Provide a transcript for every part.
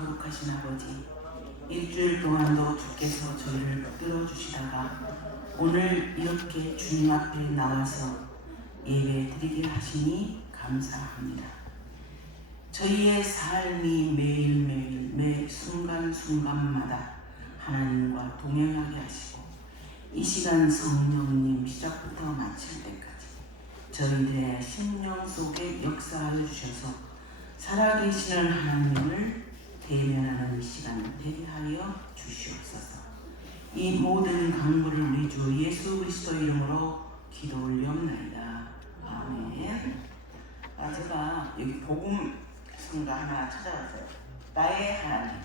거룩하신 아버지, 일주일 동안도 주께서 저희를 붙들어 주시다가 오늘 이렇게 주님 앞에 나와서 예배 드리게 하시니 감사합니다. 저희의 삶이 매일매일 매 순간순간마다 하나님과 동행하게 하시고 이 시간 성령님 시작부터 마칠 때까지 저희들의 심령 속에 역사하여 주셔서 살아계시는 하나님을 대면하는 이 시간 되게 하여 주시옵소서. 이 모든 강물을 우리 주 예수 그리스도 이름으로 기도 올려옵나이다. 아멘. 제가 여기 복음 성가 하나 찾아왔어요. 나의 하나님.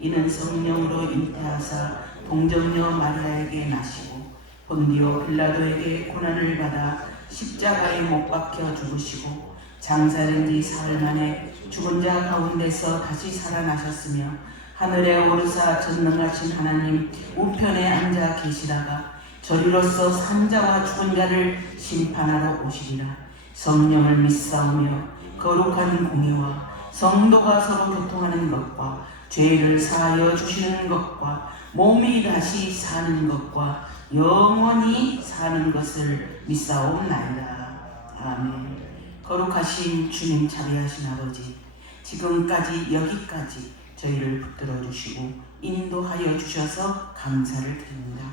이는 성령으로 잉태하사 동정녀 마리아에게 나시고 본디오 빌라도에게 고난을 받아 십자가에 못 박혀 죽으시고 장사된 지 사흘 만에 죽은 자 가운데서 다시 살아나셨으며 하늘에 오르사 전능하신 하나님 우편에 앉아 계시다가 저리로서 산자와 죽은 자를 심판하러 오시리라. 성령을 믿사오며 거룩한 공예와 성도가 서로 교통하는 것과 죄를 사하여 주시는 것과 몸이 다시 사는 것과 영원히 사는 것을 믿사옵나이다. 아멘. 거룩하신 주님, 자비하신 아버지, 지금까지 여기까지 저희를 붙들어 주시고 인도하여 주셔서 감사를 드립니다.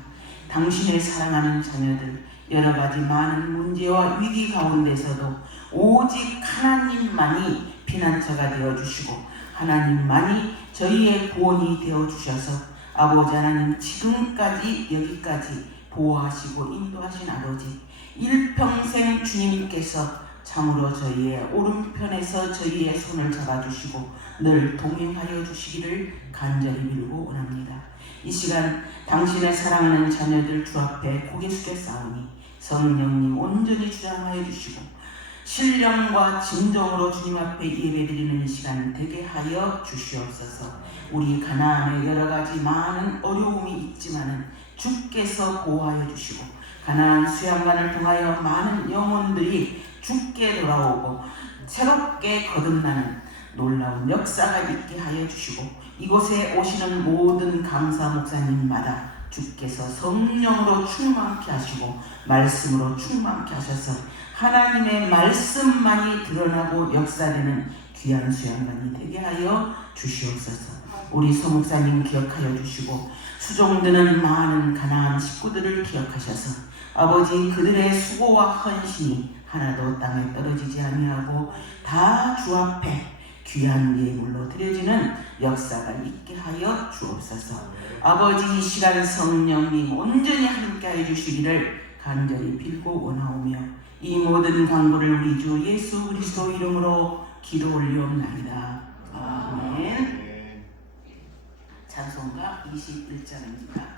당신의 사랑하는 자녀들, 여러 가지 많은 문제와 위기 가운데서도 오직 하나님만이 피난처가 되어주시고 하나님만이 저희의 구원이 되어주셔서 아버지 하나님, 지금까지 여기까지 보호하시고 인도하신 아버지, 일평생 주님께서 참으로 저희의 오른편에서 저희의 손을 잡아주시고 늘 동행하여 주시기를 간절히 빌고 원합니다. 이 시간 당신의 사랑하는 자녀들 주 앞에 고개 숙여 싸우니 성령님 온전히 주장하여 주시고 신령과 진정으로 주님 앞에 예배드리는 이 시간 되게 하여 주시옵소서. 우리 가나안에 여러 가지 많은 어려움이 있지만은 주께서 보호하여 주시고 가나안 수양관을 통하여 많은 영혼들이 주께 돌아오고 새롭게 거듭나는 놀라운 역사가 있게 하여 주시고 이곳에 오시는 모든 강사 목사님마다 주께서 성령으로 충만케 하시고 말씀으로 충만케 하셔서 하나님의 말씀만이 드러나고 역사되는 귀한 수양관이 되게 하여 주시옵소서. 우리 소목사님 기억하여 주시고 수종드는 많은 가나안 식구들을 기억하셔서 아버지, 그들의 수고와 헌신이 하나도 땅에 떨어지지 아니하고 다 주 앞에 귀한 예물로 드려지는 역사가 있게 하여 주옵소서. 아버지, 이 시간 성령님 온전히 함께하여 주시기를 간절히 빌고 원하오며 이 모든 간구를 우리 주 예수 그리스도 이름으로 기도 올리옵나이다. 아멘. 찬송가 21장입니다.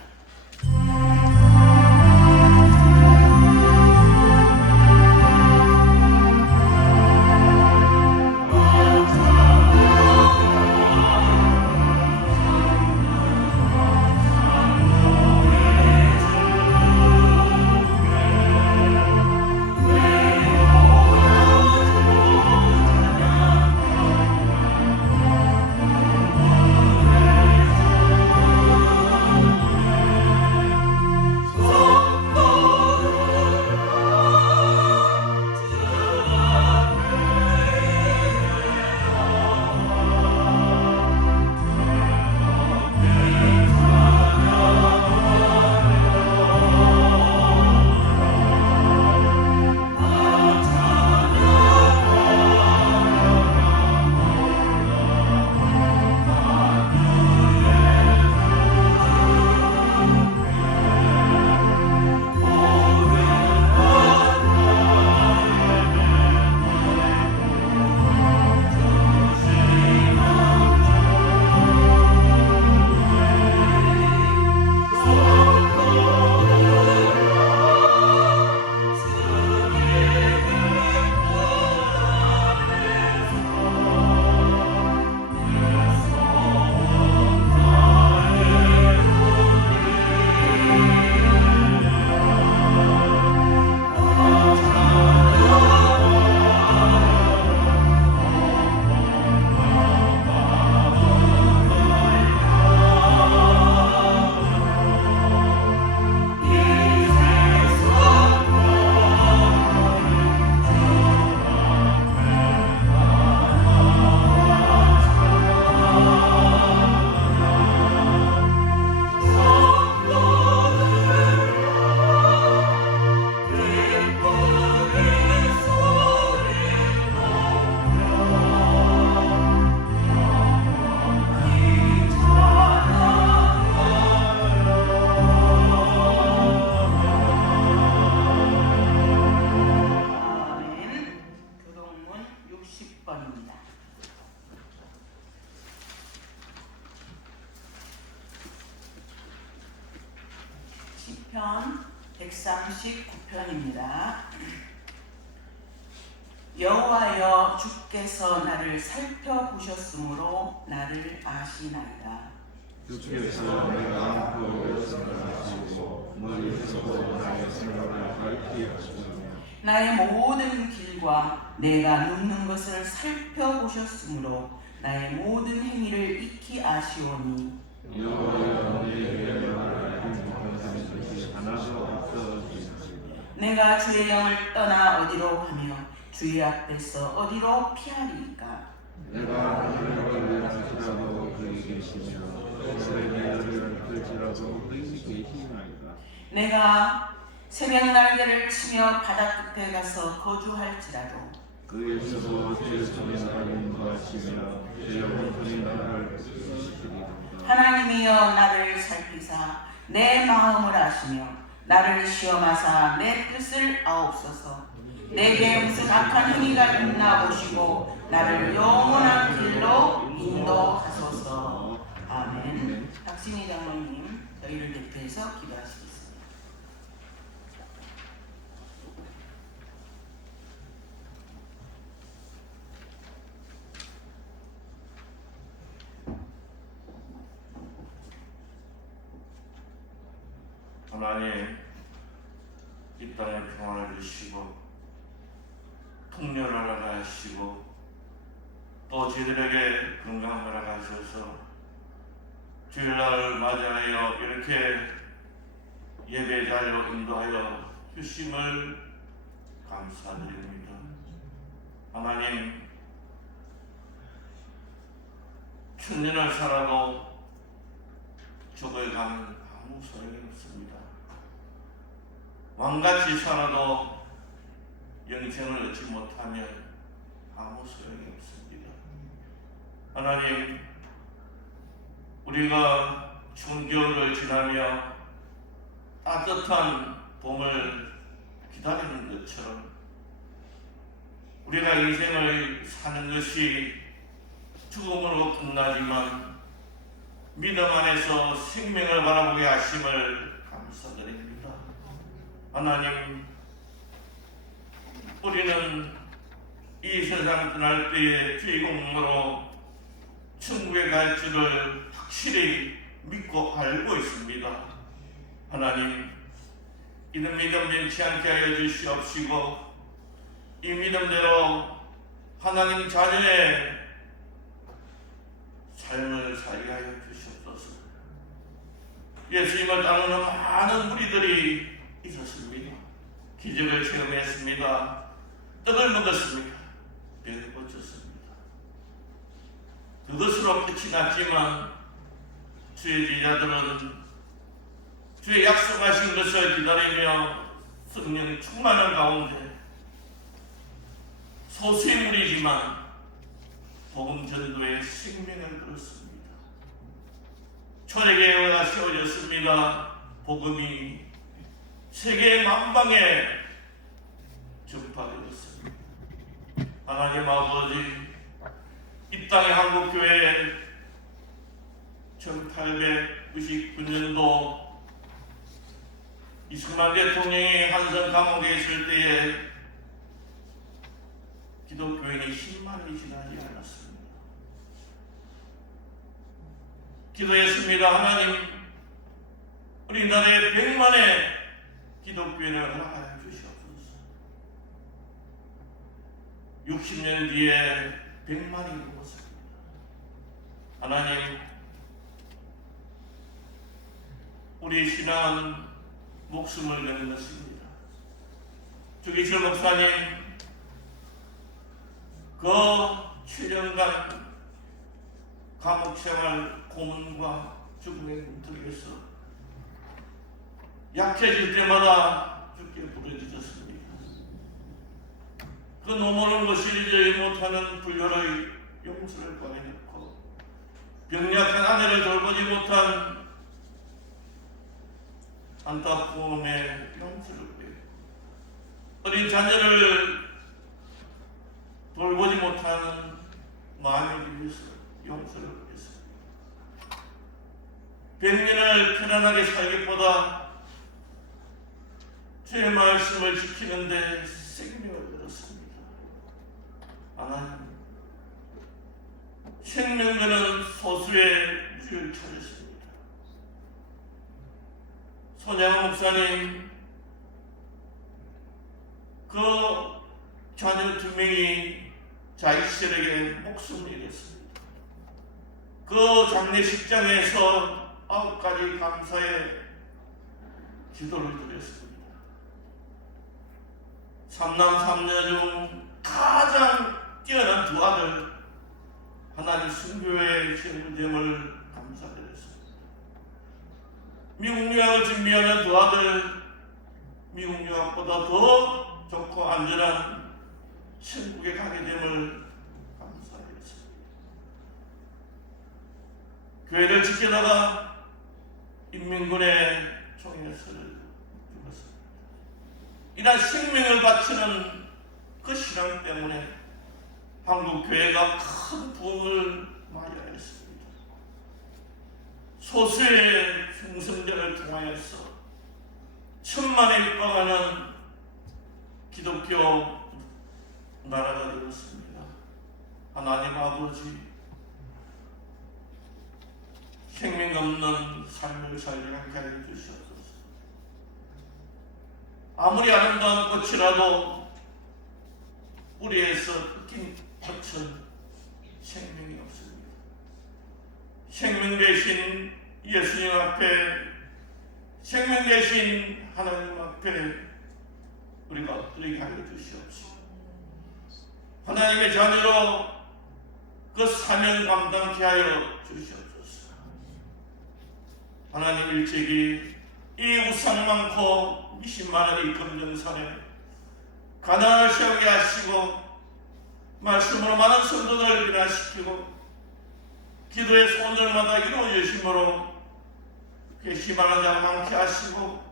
시편 139편입니다. 여호와여, 주께서 나를 살펴보셨으므로 나를 아시나이다. 주께서 내가 안고였음을 아시고 멀리서도 나의 생각을 밝히 하시며 나의 모든 길과 내가 눕는 것을 살펴보셨으므로 나의 모든 행위를 익히 아시오니 여호와여, 내게 말할 행복한 것이 하나도 없어지시리라. 내가 주의 영을 떠나 어디로 가며 주의 앞에서 어디로 피하리이까. 내가 하늘을 갈지라도 그리 계시며 새벽을 갈지라도 그리 계시나이다. 내가 새벽 날개를 치며 바다 끝에 가서 거주할지라도 그에서도 제 손에 나를 인도하시며 제 영혼이 나를 지키리로다. 하나님이여, 나를 살피사 내 마음을 아시며 나를 시험하사 내 뜻을 아옵소서. 내게 무슨 악한 행위가 있나 보시고 나를 영원한 길로 인도하소서. 아멘. 박신희 장로님, 저희를 대표해서 기도하시겠습니다. 하나님, 이 땅에 평안을 주시고 통렬하게 하시고 또 저희들에게 건강을 하셔서 주일날을 맞이하여 이렇게 예배 자리로 인도하여 주심을 감사드립니다. 하나님, 천년을 살아도 죽어가면 아무 소용이 없습니다. 왕같이 살아도 영생을 얻지 못하면 아무 소용이 없습니다. 하나님, 우리가 추운 겨울을 지나며 따뜻한 봄을 기다리는 것처럼 우리가 인생을 사는 것이 죽음으로 끝나지만 믿음 안에서 생명을 바라보게 하심을 감사드립니다. 하나님, 우리는 이 세상 떠날 때에 주의 공로로 천국에 갈 줄을 확실히 믿고 알고 있습니다. 하나님, 이런 믿음 변치 않게 하여 주시옵시고 이 믿음대로 하나님 자녀의 삶을 살게 하여 주시옵소서. 예수님을 따르는 많은 무리들이 있었습니다. 기적을 체험했습니다. 떡을 먹었습니다. 병을 고쳤습니다. 그것으로 끝이 났지만 주의 제자들은 주의 약속하신 것을 기다리며 성령 충만한 가운데 소수의 무리지만 복음 전도의 생명을 들었습니다. 초대교회가 세워졌습니다. 복음이 세계 만방에 전파되었습니다. 하나님 아버지, 이 땅의 한국교회 1899년도 이승만 대통령이 한성 감옥에 있을 때에 기독교인이 10만이 지나지 않았습니다. 기도했습니다. 하나님, 우리나라에 100만의 기독교인을 허락하여 주시옵소서. 60년 뒤에 100만이 넘었습니다. 하나님, 우리 신앙은 목숨을 거는 것입니다. 주기철 목사님, 그 7년간 감옥생활 고문과 죽음의 문턱에서 약해질 때마다 주께 부르짖었습니다. 그 넘어오는 것을 이제 못하는 불효의 용서를 꺼내놓고 병약한 아내를 돌보지 못한 안타까움의 용서를 구했고 어린 자녀를 돌보지 못하는 마음을 위해서 용서를 구했습니다. 100년을 편안하게 살기보다 주의 말씀을 지키는데 생명을 들었습니다. 하나님, 생명되는 소수의 무리를 찾았습니다. 손양 목사님, 그 자녀 2명이 자익실에게 목숨을 잃었습니다. 그 장례식장에서 9가지 감사의 기도를 드렸습니다. 3남 3녀 중 가장 뛰어난 2 아들, 하나님 순교의 제물됨을 감사드렸습니다. 미국 유학을 준비하는 2 아들, 미국 유학보다 더 좋고 안전한 천국에 가게 됨을 감사드렸습니다. 교회를 지키다가 인민군의 총에서를 죽었습니다. 이런 생명을 바치는 그 신앙 때문에 한국 교회가 큰 부흥을 맞이하였습니다. 소수의 흉성전을 통하여서 천만에 육박하는 기독교 나라가 되었습니다. 하나님 아버지, 생명 없는 삶을 살게 하여 주시옵소서. 아무리 아름다운 꽃이라도 뿌리에서 뜯긴 꽃은 생명이 없습니다. 생명 되신 예수님 앞에, 생명 되신 하나님 앞에 우리가 엎드리게 하여 주시옵소서. 하나님의 자녀로 그 사명 감당케 하여 주시옵소서. 하나님, 일찍이 이 우상 많고 미신 많은 이 금정산에 가난을 세우게 하시고 말씀으로 많은 성도들을 일어나시키고 기도의 소원들마다 이루어지심으로 괘씸하는 자 많게 하시고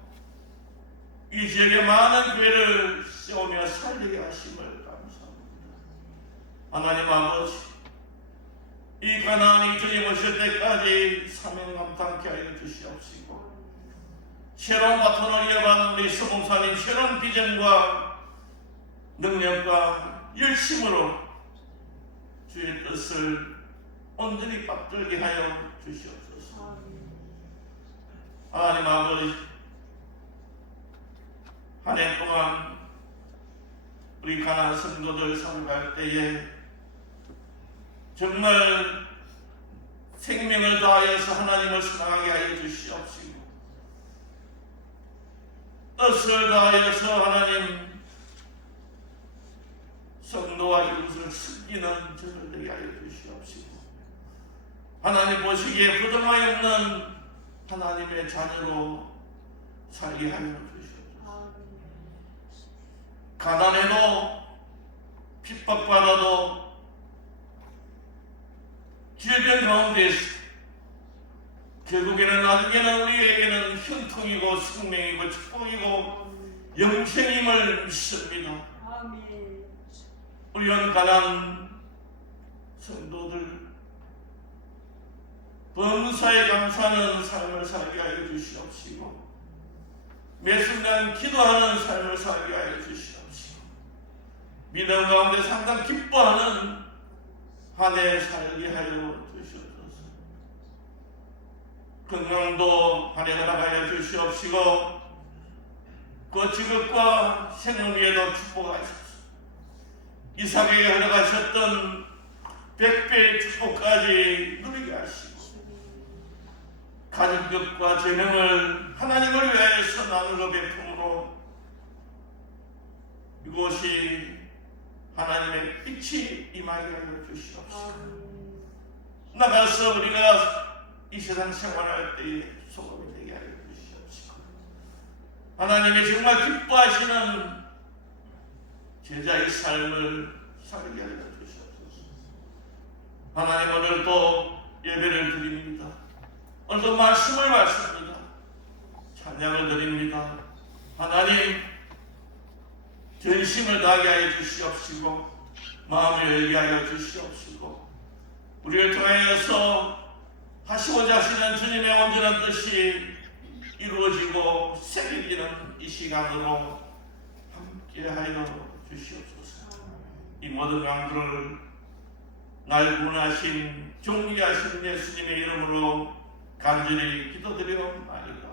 이 지역에 많은 교회를 세우며 살리게 하심을 감사합니다. 하나님 아버지, 이 가나안이 주님 오실 때까지 사명 감당케 하여 주시옵시고 새로운 바톤을 이어받는 우리 서봉사님 새로운 비전과 능력과 열심으로 주의 뜻을 온전히 받들게 하여 주시옵소서. 하나님 아버지, 한 해 동안 우리 가나안 성도들 살아갈 때에 정말 생명을 다하여서 하나님을 사랑하게 하여 주시옵시고 뜻을 다하여서 하나님 성도와 이웃을 섬기는 저들 되게 하여 주시옵시고 하나님 보시기에 부정함이 없는 하나님의 자녀로 살게 하여 주시옵소서. 가난해도 핍박받아도 질병 가운데 결국에는 나중에는 우리에게는 흉통이고 생명이고 축복이고 영생임을 믿습니다. 우리는 가난 성도들 범사에 감사하는 삶을 살게 하여 주시옵시고 매 순간 기도하는 삶을 살게 하여 주시옵시고 믿음 가운데 상당 기뻐하는 한 해 살게 하여 주시옵소서. 건강도 한 해 허락하여 주시옵시고 그 지극과 생을 위에도 축복하소서. 이삭에게 허락하셨던 100배의 축복까지 누리게 하시고 가족력과 재능을 하나님을 위하여서 나누어 베품으로 이곳이 하나님의 빛이 임하게 하여 주시옵시고 나가서 우리가 이 세상 생활할 때에 소금이 되게 하여 주시옵시고 하나님이 정말 기뻐하시는 제자의 삶을 살게 하여 주시옵소서. 하나님, 오늘도 예배를 드립니다. 오늘도 말씀을 받습니다. 찬양을 드립니다. 하나님, 전심을 다하게 하여 주시옵시고 마음을 열게 하여 주시옵시고 우리를 통하여서 하시고자 하시는 주님의 온전한 뜻이 이루어지고 새겨지는 이 이 시간으로 함께하여 주시옵소서. 이 모든 강들을 날 구원하신 존귀하신 예수님의 이름으로 간절히 기도드리옵나이다.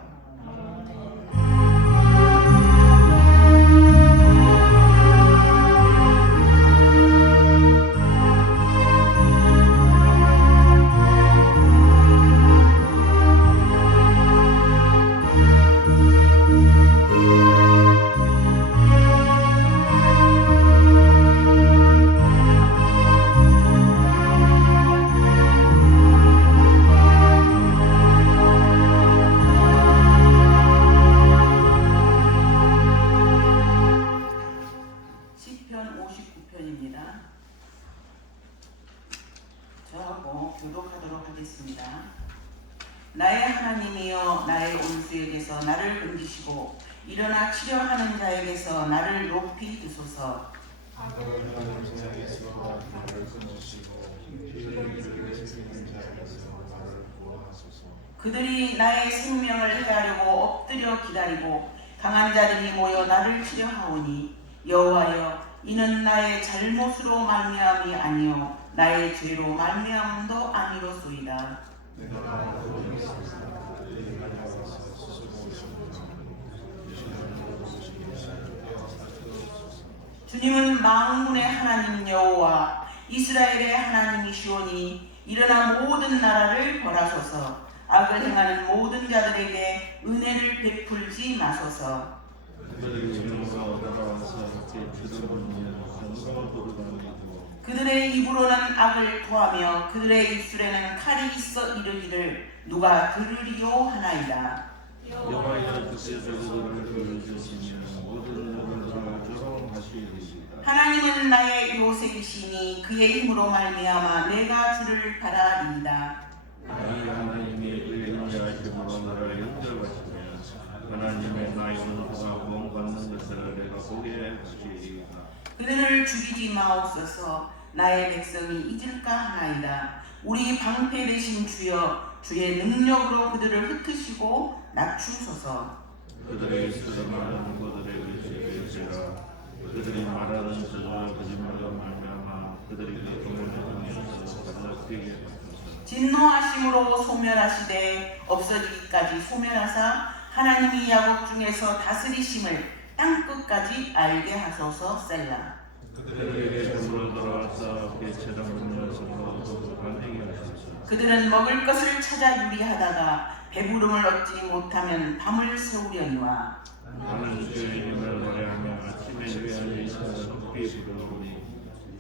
시편 59편입니다. 저하고 교독하도록 하겠습니다. 나의 하나님이여 나의 원수에게서 나를 건지시고 일어나 치려하는 자에게서 나를 높이 두소서. 그들이 나의 생명을 해하려고 엎드려 기다리고 강한 자들이 모여 나를 치려하오니 여호와여 이는 나의 잘못으로 말미암이 아니요 나의 죄로 말미암도 아니로소이다. 주님은 만군의 하나님 여호와 이스라엘의 하나님이시오니 일어나 모든 나라를 벌하소서. 악을 행하는 모든 자들에게 은혜를 베풀지 마소서. 그들의 입으로는 악을 토하며 그들의 입술에는 칼이 있어 이르기를 누가 들으리요 하나이다. 여호와여 주께서 그들을 돌려주시며 모든 누구를 조롱하시리이다. 하나님은 나의 요셉이시니 그의 힘으로 말미암아 내가 주를 바라리이다. 나의 하나님이 그의 인자하심으로 나를 인정하시며 하나님의 나의 원수가 구원받는 것을 내가 보게 하시리이다. 그들을 죽이지 마옵소서. 나의 백성이 잊을까 하나이다. 우리 방패 되신 주여 주의 능력으로 그들을 흩으시고 낮추소서. 그들의 입술을 말하는 그들의 의지라 그들이 말하는 저주와 거짓말로 말미암아 그들이 그 동문을 통해서 받아들이게 하소서. 진노하심으로 소멸하시되 없어지기까지 소멸하사 하나님이 야곱 중에서 다스리심을 땅끝까지 알게 하소서. 셀라. 그들에게 전으로 돌아와서 개체를 물면서도 반행이 하소서. 그들은 먹을 것을 찾아 유리하다가 배부름을 얻지 못하면 밤을 새우려니와 나는 주의 이름을 노래하며 아침에 위하여 있어서 높이 부르노니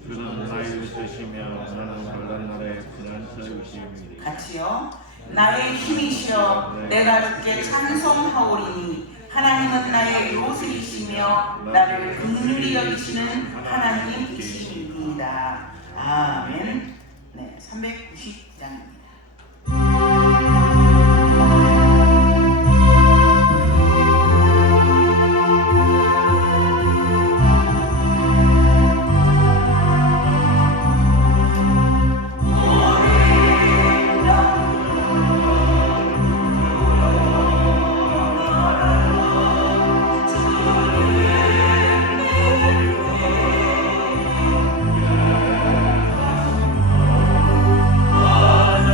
주는 나의 으시며 나는 환난 날에 피난처이시니 같이요. 나의 힘이시여 내가 주께 찬송하오리니 하나님은 나의 요새이시며 나를 긍휼히 여기시는 하나님이시니이다. 아멘. 네, 390장입니다. 하나님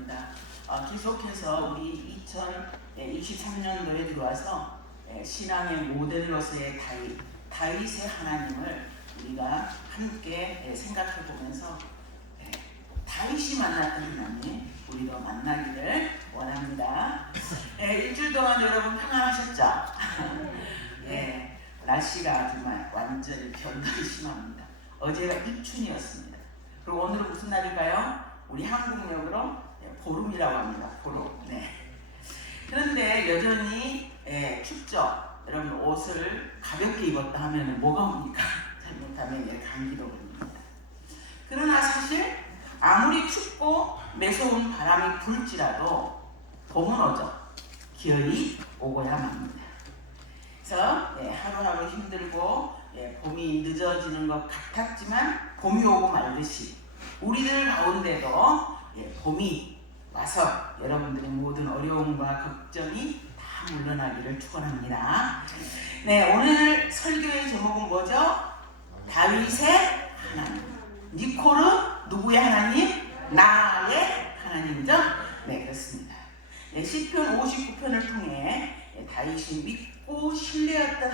원합니다. 계속해서 우리 2023년도에 들어와서 신앙의 모델로서의 다윗의 하나님을 우리가 함께 생각해 보면서 다윗이 만났던 하나님 우리도 만나기를 원합니다. 일주일 동안 여러분 평안하셨죠? 날씨가 아주 완전히 변동이 심합니다. 어제가 입춘이었습니다. 그리고 오늘은 무슨 날일까요? 우리 한국역으로 보름이라고 합니다. 보름. 그런데 여전히 춥죠. 여러분 옷을 가볍게 입었다 하면 뭐가 옵니까? 잘못하면 감기도 옵니다. 그러나 사실 아무리 춥고 매서운 바람이 불지라도 봄은 오죠. 기어이 오고야 합니다. 그래서 하루하루 힘들고 봄이 늦어지는 것 같았지만 봄이 오고 말듯이 우리들 가운데도 봄이 와서 여러분들의 모든 어려움과 걱정이 다 물러나기를 축원합니다. 오늘 설교의 제목은 뭐죠? 다윗의 하나님. 니콜은 누구의 하나님? 나의 하나님이죠? 그렇습니다. 시편 59편을 통해 다윗이 믿고 신뢰했던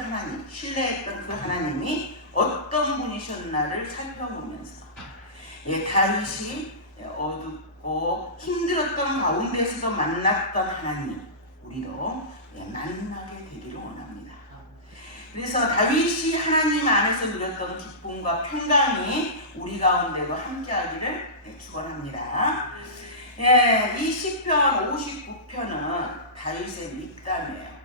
그 하나님이 어떤 분이셨나를 살펴보면서 다윗이 어둡고 힘들었던 가운데서도 만났던 하나님 우리도 만나게 되기를 원합니다. 그래서 다윗이 하나님 안에서 누렸던 기쁨과 평강이 우리 가운데도 함께하기를 축원합니다. 이 시편 59편은 다윗의 믹담이에요.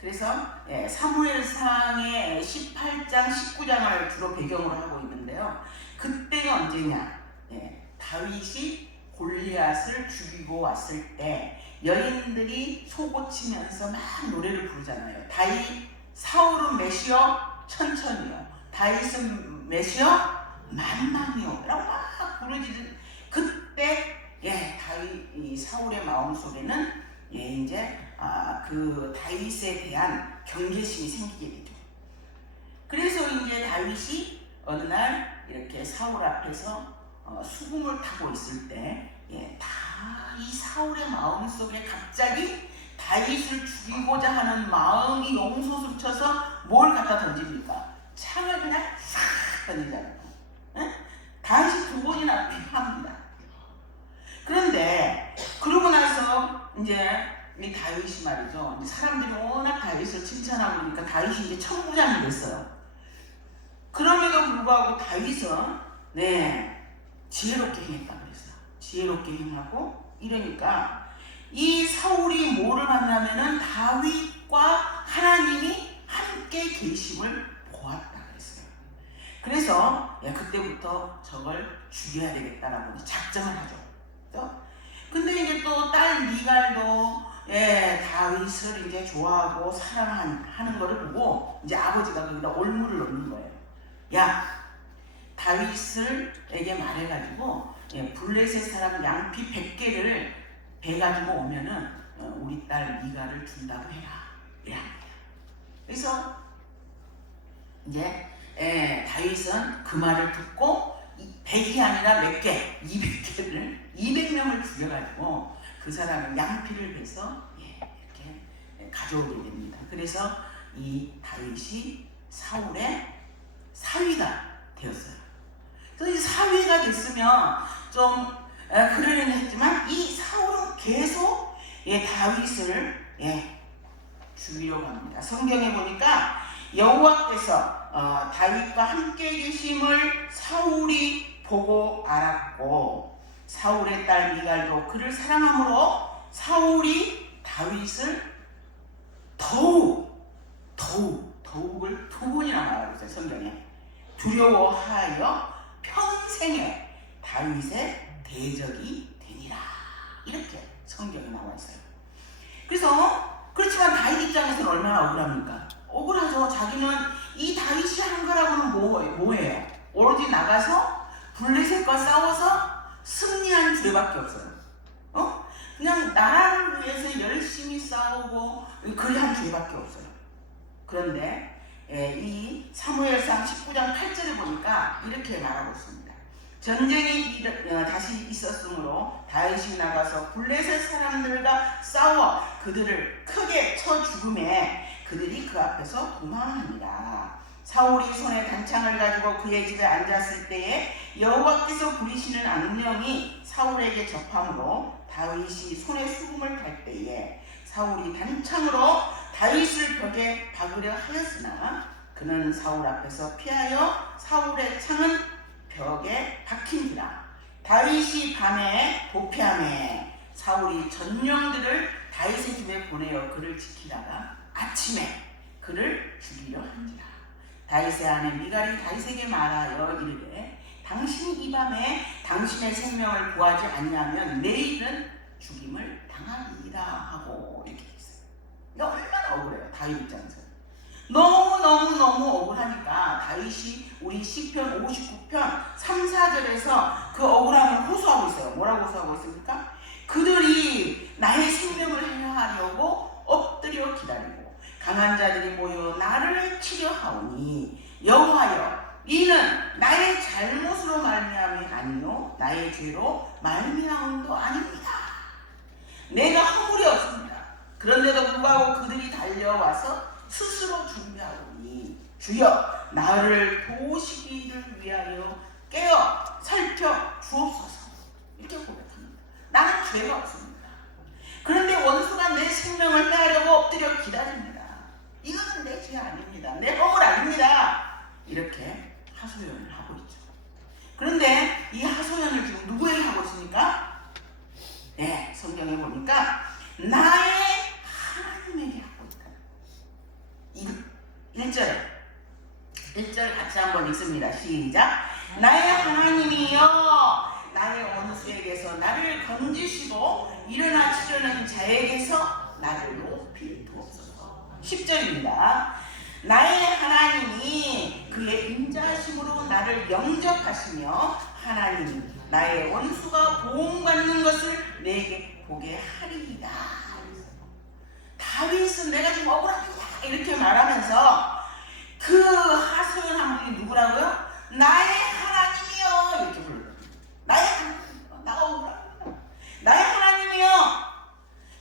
그래서 사무엘상의 18장, 19장을 주로 배경으로 하고 있는데요. 그때가 언제냐? 다윗이 골리앗을 죽이고 왔을 때 여인들이 소고치면서 막 노래를 부르잖아요. 사울은 메시어 천천히요, 다윗은 메시어 만만히요 라고 막 부르짖은 그때 다윗 사울의 마음속에는 이제 그 다윗에 대한 경계심이 생기게 되죠. 그래서 이제 다윗이 어느 날 이렇게 사울 앞에서 수금을 타고 있을 때 다 이 사울의 마음속에 갑자기 다윗을 죽이고자 하는 마음이 용솟을 쳐서 뭘 갖다 던집니까? 창을 그냥 싹 던지잖아요. 다윗이 2번이나 피합니다. 그런데 그러고 나서 이제 이 다윗이 말이죠. 이제 사람들이 워낙 다윗을 칭찬하고 그러니까 다윗이 이제 천부장이 됐어요. 그럼에도 불구하고 다윗은 지혜롭게 행했다 그랬어요. 지혜롭게 행하고 이러니까 이 사울이 뭐를 만나면은 다윗과 하나님이 함께 계심을 보았다 그랬어요. 그래서 그때부터 저걸 죽여야 되겠다라고 작정을 하죠. 근데 이제 또 딸 미갈도 다윗을 이제 좋아하고 사랑하는 거를 보고 이제 아버지가 거기다 올무를 넣는 거예요. 야, 다윗을에게 말해가지고 블레셋 사람 양피 100개를 배가지고 오면은 우리 딸 미갈을 준다고 해라. 이랍니다. 그래서 이제 다윗은 그 말을 듣고 100이 아니라 몇 개, 200명을 죽여가지고 그 사람을 양피를 베서 이렇게 가져오게 됩니다. 그래서 이 다윗이 사울의 사위가 되었어요. 그래서 이 사위가 됐으면 좀 그러려니 했지만 이 사울은 계속 다윗을 죽이려고 합니다. 성경에 보니까 여호와께서 다윗과 함께 계심을 사울이 보고 알았고 사울의 딸 미갈도 그를 사랑함으로 사울이 다윗을 더욱을 2번이나 말하고 있어요. 성경에 두려워하여 평생에 다윗의 대적이 되니라 이렇게 성경에 나와 있어요. 그래서 그렇지만 다윗 입장에서는 얼마나 억울합니까? 억울하죠. 자기는 이 다윗이 한 거라고는 뭐예요? 오로지 나가서 블레셋과 싸워서 승리한 죄밖에 없어요. 그냥 나라를 위해서 열심히 싸우고 그한 죄밖에 없어요. 그런데 이 사무엘상 19장 8절에 보니까 이렇게 말하고 있습니다. 전쟁이 다시 있었으므로 다윗이 나가서 블레셋 사람들과 싸워 그들을 크게 쳐 죽음에 그들이 그 앞에서 도망합니다. 사울이 손에 단창을 가지고 그의 집에 앉았을 때에 여호와께서 부리시는 악령이 사울에게 접함으로 다윗이 손에 수금을 탈 때에 사울이 단창으로 다윗을 벽에 박으려 하였으나 그는 사울 앞에서 피하여 사울의 창은 벽에 박힌지라. 다윗이 밤에 도피하매 사울이 전령들을 다윗의 집에 보내어 그를 지키다가 아침에 그를 죽이려 한지라. 다윗의 아내 미갈이 다윗에게 말하여 이르되 당신이 이 밤에 당신의 생명을 구하지 아니하면 내일은 죽임을 당하리이다 하고 이렇게 했어요. 그러니까 얼마나 억울해요. 다윗 입장에서. 너무 억울하니까 다윗이 우리 시편 59편 3, 4절에서 그 억울함을 호소하고 있어요. 뭐라고 호소하고 있습니까? 그들이 나의 생명을 해하려고 엎드려 기다리고 강한 자들이 모여 나를 치려 하오니 여호와여 이는 나의 잘못으로 말미암이 아니요 나의 죄로 말미암음도 아닙니다. 내가 허물이 없습니다. 그런데도 불구하고 그들이 달려와서 스스로 준비하오니 주여 나를 도우시기를 위하여 깨어 살펴 주옵소서. 이렇게 고백합니다. 나는 죄가 없습니다. 그런데 원수가 내 생명을 빼하려고 엎드려 기다립니다. 이것은 내 죄 아닙니다. 내 허물 아닙니다. 이렇게 하소연을 하고 있죠. 그런데 이 하소연을 지금 누구에게 하고 있습니까? 네, 성경에 보니까 나의 하나님에게 하고 있다. 1절 같이 한번 읽습니다. 시작. 나의 하나님이여 나의 원수에게서 나를 건지시고 일어나 치려는 자에게서 나를 높이 두옵소서. 10절입니다. 나의 하나님이 그의 인자하심으로 나를 영접하시며 하나님이 나의 원수가 보응받는 것을 내게 보게 하리이다. 다윗은 내가 지금 억울합니다 이렇게 말하면서 그 하소연한 분이 누구라고요? 나의 하나님이여 이렇게 불러요. 나의 하나님이여 나가 억울합니다. 나의 하나님이여.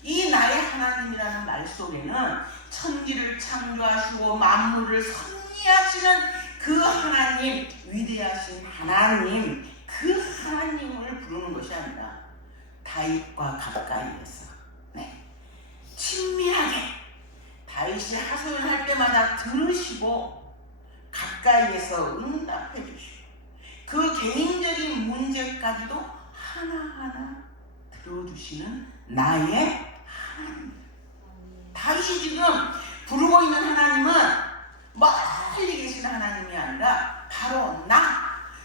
이 나의 하나님이라는 말 속에는 천지를 창조하시고 만물을 섭리하시는 그 하나님, 위대하신 하나님, 그 하나님을 부르는 것이 아니라 다윗과 가까이에서 친밀하게 다윗이 하소연할 때마다 들으시고 가까이에서 응답해 주시고 그 개인적인 문제까지도 하나하나 들어주시는 나의 하나님. 다윗이 지금 부르고 있는 하나님은 멀리 계신 하나님이 아니라 바로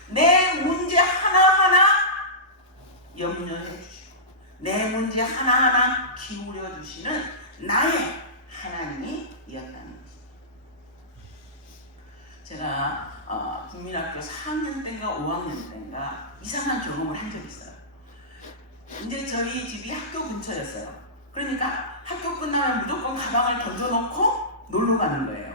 내 문제 하나하나 염려해 주시고 내 문제 하나하나 기울여 주시는 나의 하나님이었다는 것입니다. 제가 국민학교 4학년 때인가 5학년 때인가 이상한 경험을 한 적이 있어요. 이제 저희 집이 학교 근처였어요. 그러니까 학교 끝나면 무조건 가방을 던져놓고 놀러 가는 거예요.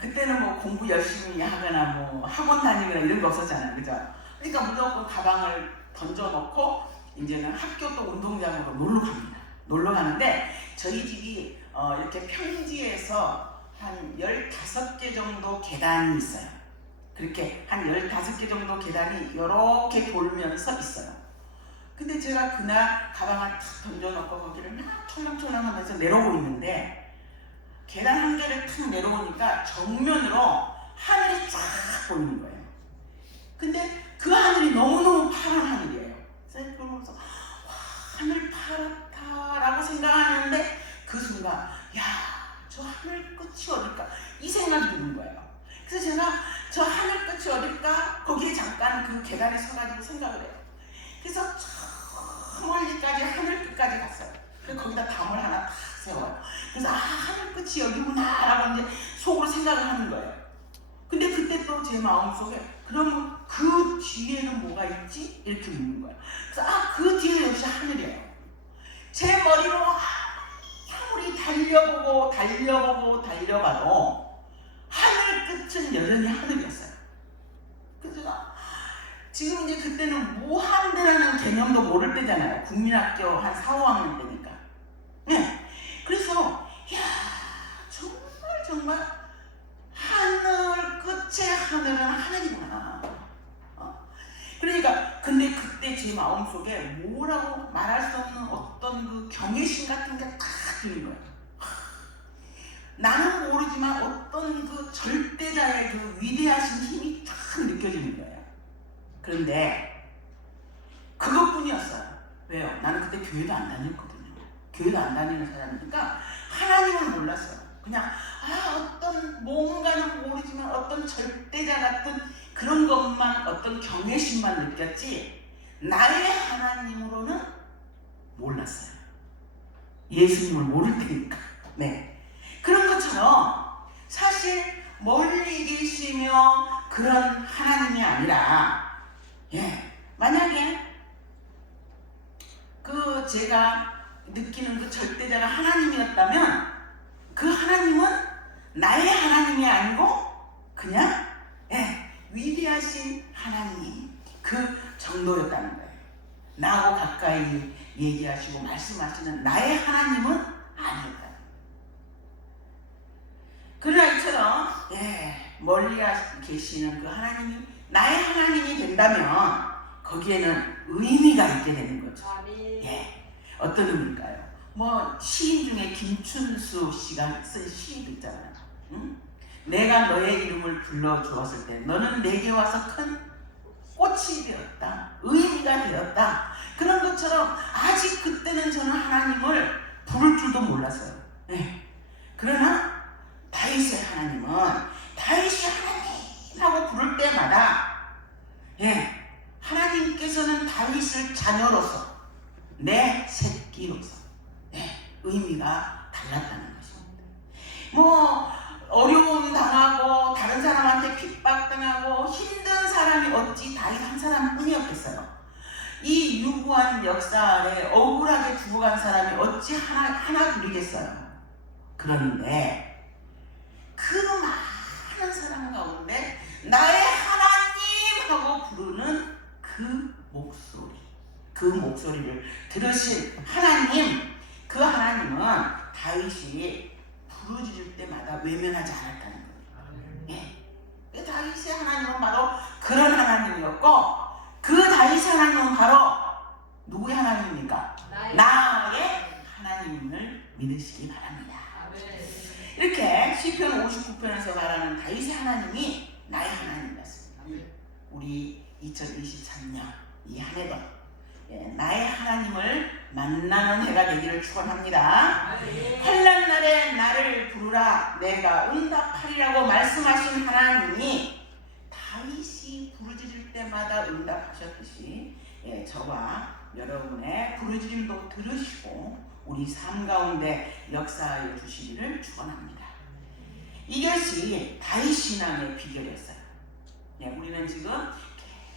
그때는 공부 열심히 하거나 학원 다니거나 이런 거 없었잖아요. 그죠? 그러니까 무조건 가방을 던져놓고 이제는 학교 또 운동장으로 놀러 갑니다. 놀러 가는데 저희 집이 이렇게 평지에서 한 15개 정도 계단이 있어요. 그렇게 한 15개 정도 계단이 이렇게 돌면서 있어요. 근데 제가 그날 가방을 탁 던져놓고 거기를 막 촐랑촐랑 하면서 내려오고 있는데 계단 한 개를 탁 내려오니까 정면으로 하늘이 쫙 보이는 거예요. 근데 그 하늘이 너무너무 파란 하늘이에요. 그래서 그러면서 와, 하늘 파랗다라고 생각하는데 그 순간 야, 저 하늘 끝이 어딜까? 이 생각이 드는 거예요. 그래서 제가 저 하늘 끝이 어딜까? 거기에 잠깐 그 계단에 서가지고 생각을 해요. 그래서 저 멀리까지 하늘 끝까지 갔어요. 그래서 거기다 담을 하나 탁 세워요. 그래서 하늘 끝이 여기구나 라고 이제 속으로 생각을 하는 거예요. 근데 그때 또 제 마음속에 그러면 그 뒤에는 뭐가 있지? 이렇게 묻는 거예요. 그래서 그 뒤에 역시 하늘이에요. 제 머리로 아무리 달려보고 달려봐도 하늘 끝은 여전히 하늘이었어요. 그래서 제가 지금 이제 그때는 무한대라는 개념도 모를 때잖아요. 국민학교 한 4, 5학년 때니까. 네. 그래서 야 정말 하늘 끝에 하늘은 하늘이구나. 그러니까 근데 그때 제 마음속에 뭐라고 말할 수 없는 어떤 그 경외심 같은 게 딱 드는 거예요. 나는 모르지만 어떤 그 절대자의 그 위대하신 힘이 딱 느껴지는 거예요. 그런데 그것뿐이었어요. 왜요? 나는 그때 교회도 안 다녔거든요. 교회도 안 다니는 사람이니까 하나님을 몰랐어요. 그냥 어떤 뭔가는 모르지만 어떤 절대자 같은 그런 것만, 어떤 경외심만 느꼈지 나의 하나님으로는 몰랐어요. 예수님을 모를 테니까. 네. 그런 것처럼 사실 멀리 계시며 그런 하나님이 아니라 만약에 그 제가 느끼는 그 절대자가 하나님이었다면 그 하나님은 나의 하나님이 아니고 그냥 위대하신 하나님 그 정도였다는 거예요. 나하고 가까이 얘기하시고 말씀하시는 나의 하나님은 아니었다. 그러나 이처럼 멀리 계시는 그 하나님이 나의 하나님이 된다면 거기에는 의미가 있게 되는 거죠. 어떤 의미일까요? 뭐 시인 중에 김춘수 씨가 쓴 시도 있잖아요. 응? 내가 너의 이름을 불러주었을 때 너는 내게 와서 큰 꽃이 되었다. 의미가 되었다. 그런 것처럼 아직 그때는 저는 하나님을 부를 줄도 몰랐어요. 그러나 다윗의 하나님은 다윗이 하나님 하고 부를 때마다 하나님께서는 다윗을 자녀로서 내 새끼로서 의미가 달랐다는 것입니다. 뭐 어려움 당하고 다른 사람한테 핍박당하고 힘든 사람이 어찌 다윗 한 사람뿐이었겠어요. 이 유구한 역사 아래 억울하게 죽어간 사람이 어찌 하나 둘이겠어요. 그런데 그 많은 사람 가운데 나의 하나님 하고 부르는 그 목소리를 들으신 하나님, 그 하나님은 다윗이 부르짖을 때마다 외면하지 않았다는 거예요. 다윗의 하나님은 바로 그런 하나님이었고 그 다윗의 하나님은 바로 누구의 하나님입니까? 나의 하나님을 믿으시기 바랍니다. 이렇게 시편 59편에서 말하는 다윗의 하나님이 나의 하나님이었습니다. 우리 2023년 이 한 해도 나의 하나님을 만나는 해가 되기를 축원합니다. 환난 날에 나를 부르라 내가 응답하리라고 말씀하신 하나님이 다윗이 부르짖을 때마다 응답하셨듯이 저와 여러분의 부르짖음도 들으시고 우리 삶 가운데 역사하여 주시기를 축원합니다. 이것이 다윗 신앙의 비결이었어요. 우리는 지금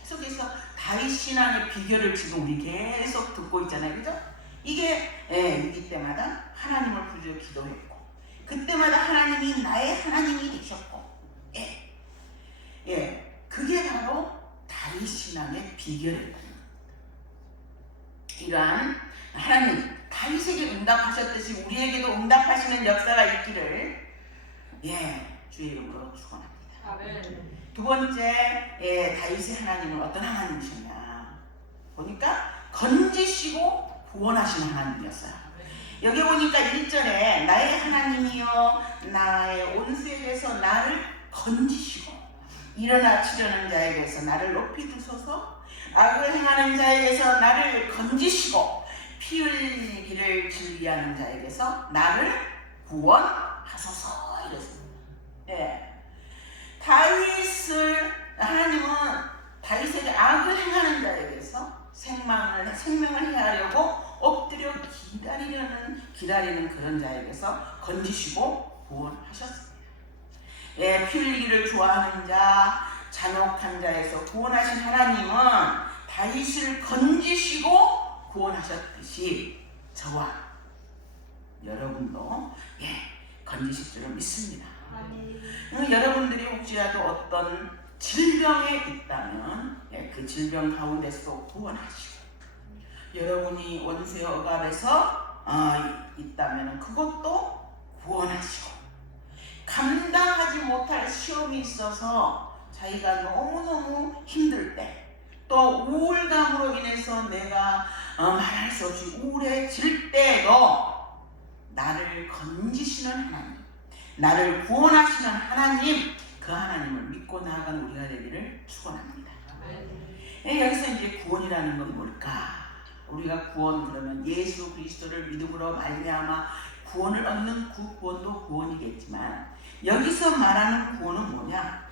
계속해서 다윗 신앙의 비결을 지금 우리 계속 듣고 있잖아요. 그죠? 이게 위기 때마다 하나님을 부르짖어 기도했고 그때마다 하나님이 나의 하나님이 되셨고 그게 바로 다윗 신앙의 비결이었다. 이러한 하나님 다윗에게 응답하셨듯이 우리에게도 응답하시는 역사가 있기를 주의 이름으로 축원합니다. 두 번째 다윗의 하나님은 어떤 하나님이셨냐 보니까 건지시고 구원하시는 하나님이었어요. 여기 보니까 1절에 나의 하나님이여 나의 온수에게서 나를 건지시고 일어나 치려는 자에게서 나를 높이 두소서 악을 행하는 자에게서 나를 건지시고 피 흘리기를 즐기하는 자에게서 나를 구원하소서 이랬습니다. 하나님은 다윗에게 악을 행하는 자에게서 생명을 해하려고 엎드려 기다리는 그런 자에게서 건지시고 구원하셨습니다. 피 흘리기를 좋아하는 자, 잔혹한 자에서 구원하신 하나님은 다윗을 건지시고 구원하셨듯이 저와 여러분도 건지실 줄을 믿습니다. 여러분들이 혹시라도 어떤 질병에 있다면 그 질병 가운데서도 구원하시고, 여러분이 원수의 억압에서 있다면 그것도 구원하시고, 감당하지 못할 시험이 있어서 자기가 너무너무 힘들 때, 또 우울감으로 인해서 내가 말할 수 없이 우울해질 때도 나를 건지시는 하나님, 나를 구원하시는 하나님, 그 하나님을 믿고 나아간 우리가 되기를 축원합니다. 여기서 이제 구원이라는 건 뭘까? 우리가 구원 그러면 예수 그리스도를 믿음으로 말미암아 구원을 얻는 그 구원도 구원이겠지만, 여기서 말하는 구원은 뭐냐?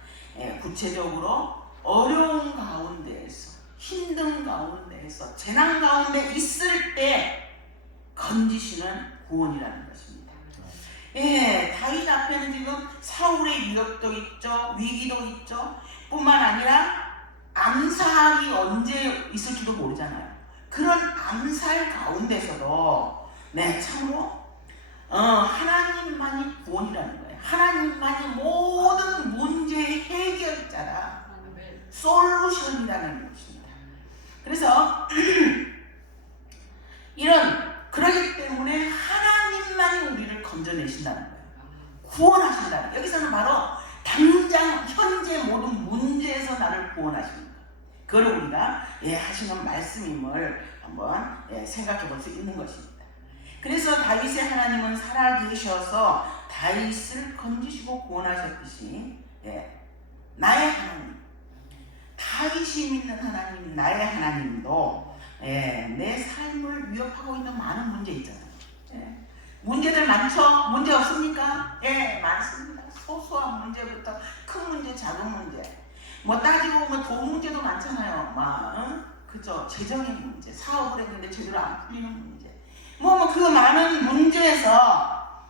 구체적으로 어려운 가운데에서, 힘든 가운데에서, 재난 가운데 있을 때 건지시는 구원이라는 것입니다. 다윗 앞에는 지금 사울의 위협도 있죠, 위기도 있죠. 뿐만 아니라 암살이 언제 있을지도 모르잖아요. 그런 암살 가운데서도 참으로 하나님만이 구원이라는 거예요. 하나님만이 모든 문제의 해결자라, 솔루션이라는 것입니다. 그래서 그러기 때문에 하나님만이 우리를 건져내신다는 거예요. 구원하신다는, 여기서는 바로 당장 현재 모든 문제에서 나를 구원하십니다. 그걸 우리가 하시는 말씀임을 한번 생각해 볼 수 있는 것입니다. 그래서 다윗의 하나님은 살아계셔서 다윗을 건지시고 구원하셨듯이, 나의 하나님, 다윗이 믿는 하나님, 나의 하나님도 내 삶을 위협하고 있는 많은 문제 있잖아요. 문제들 많죠? 문제 없습니까? 많습니다. 소소한 문제부터 큰 문제, 작은 문제, 뭐 따지고 보면 돈 문제도 많잖아요. 그죠? 재정의 문제, 사업을 했는데 제대로 안 풀리는 문제, 그 많은 문제에서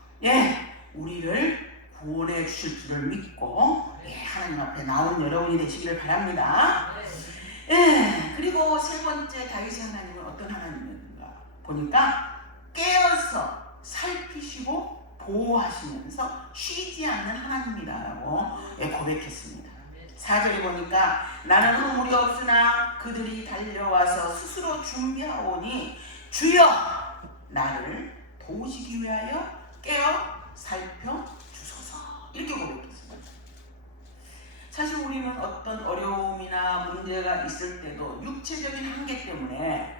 우리를 구원해 주실 줄을 믿고 하나님 앞에 나온 여러분이 되시기를 바랍니다. 그리고 세 번째, 다윗의 하나님은 어떤 하나님인가 보니까 깨어서 살피시고 보호하시면서 쉬지 않는 하나님이다라고 고백했습니다. 4절에 보니까 나는 허물이 없으나 그들이 달려와서 스스로 준비하오니 주여 나를 도우시기 위하여 깨어 살펴주소서, 이렇게 고백했습니다. 사실 우리는 어떤 어려움이나 문제가 있을 때도 육체적인 한계 때문에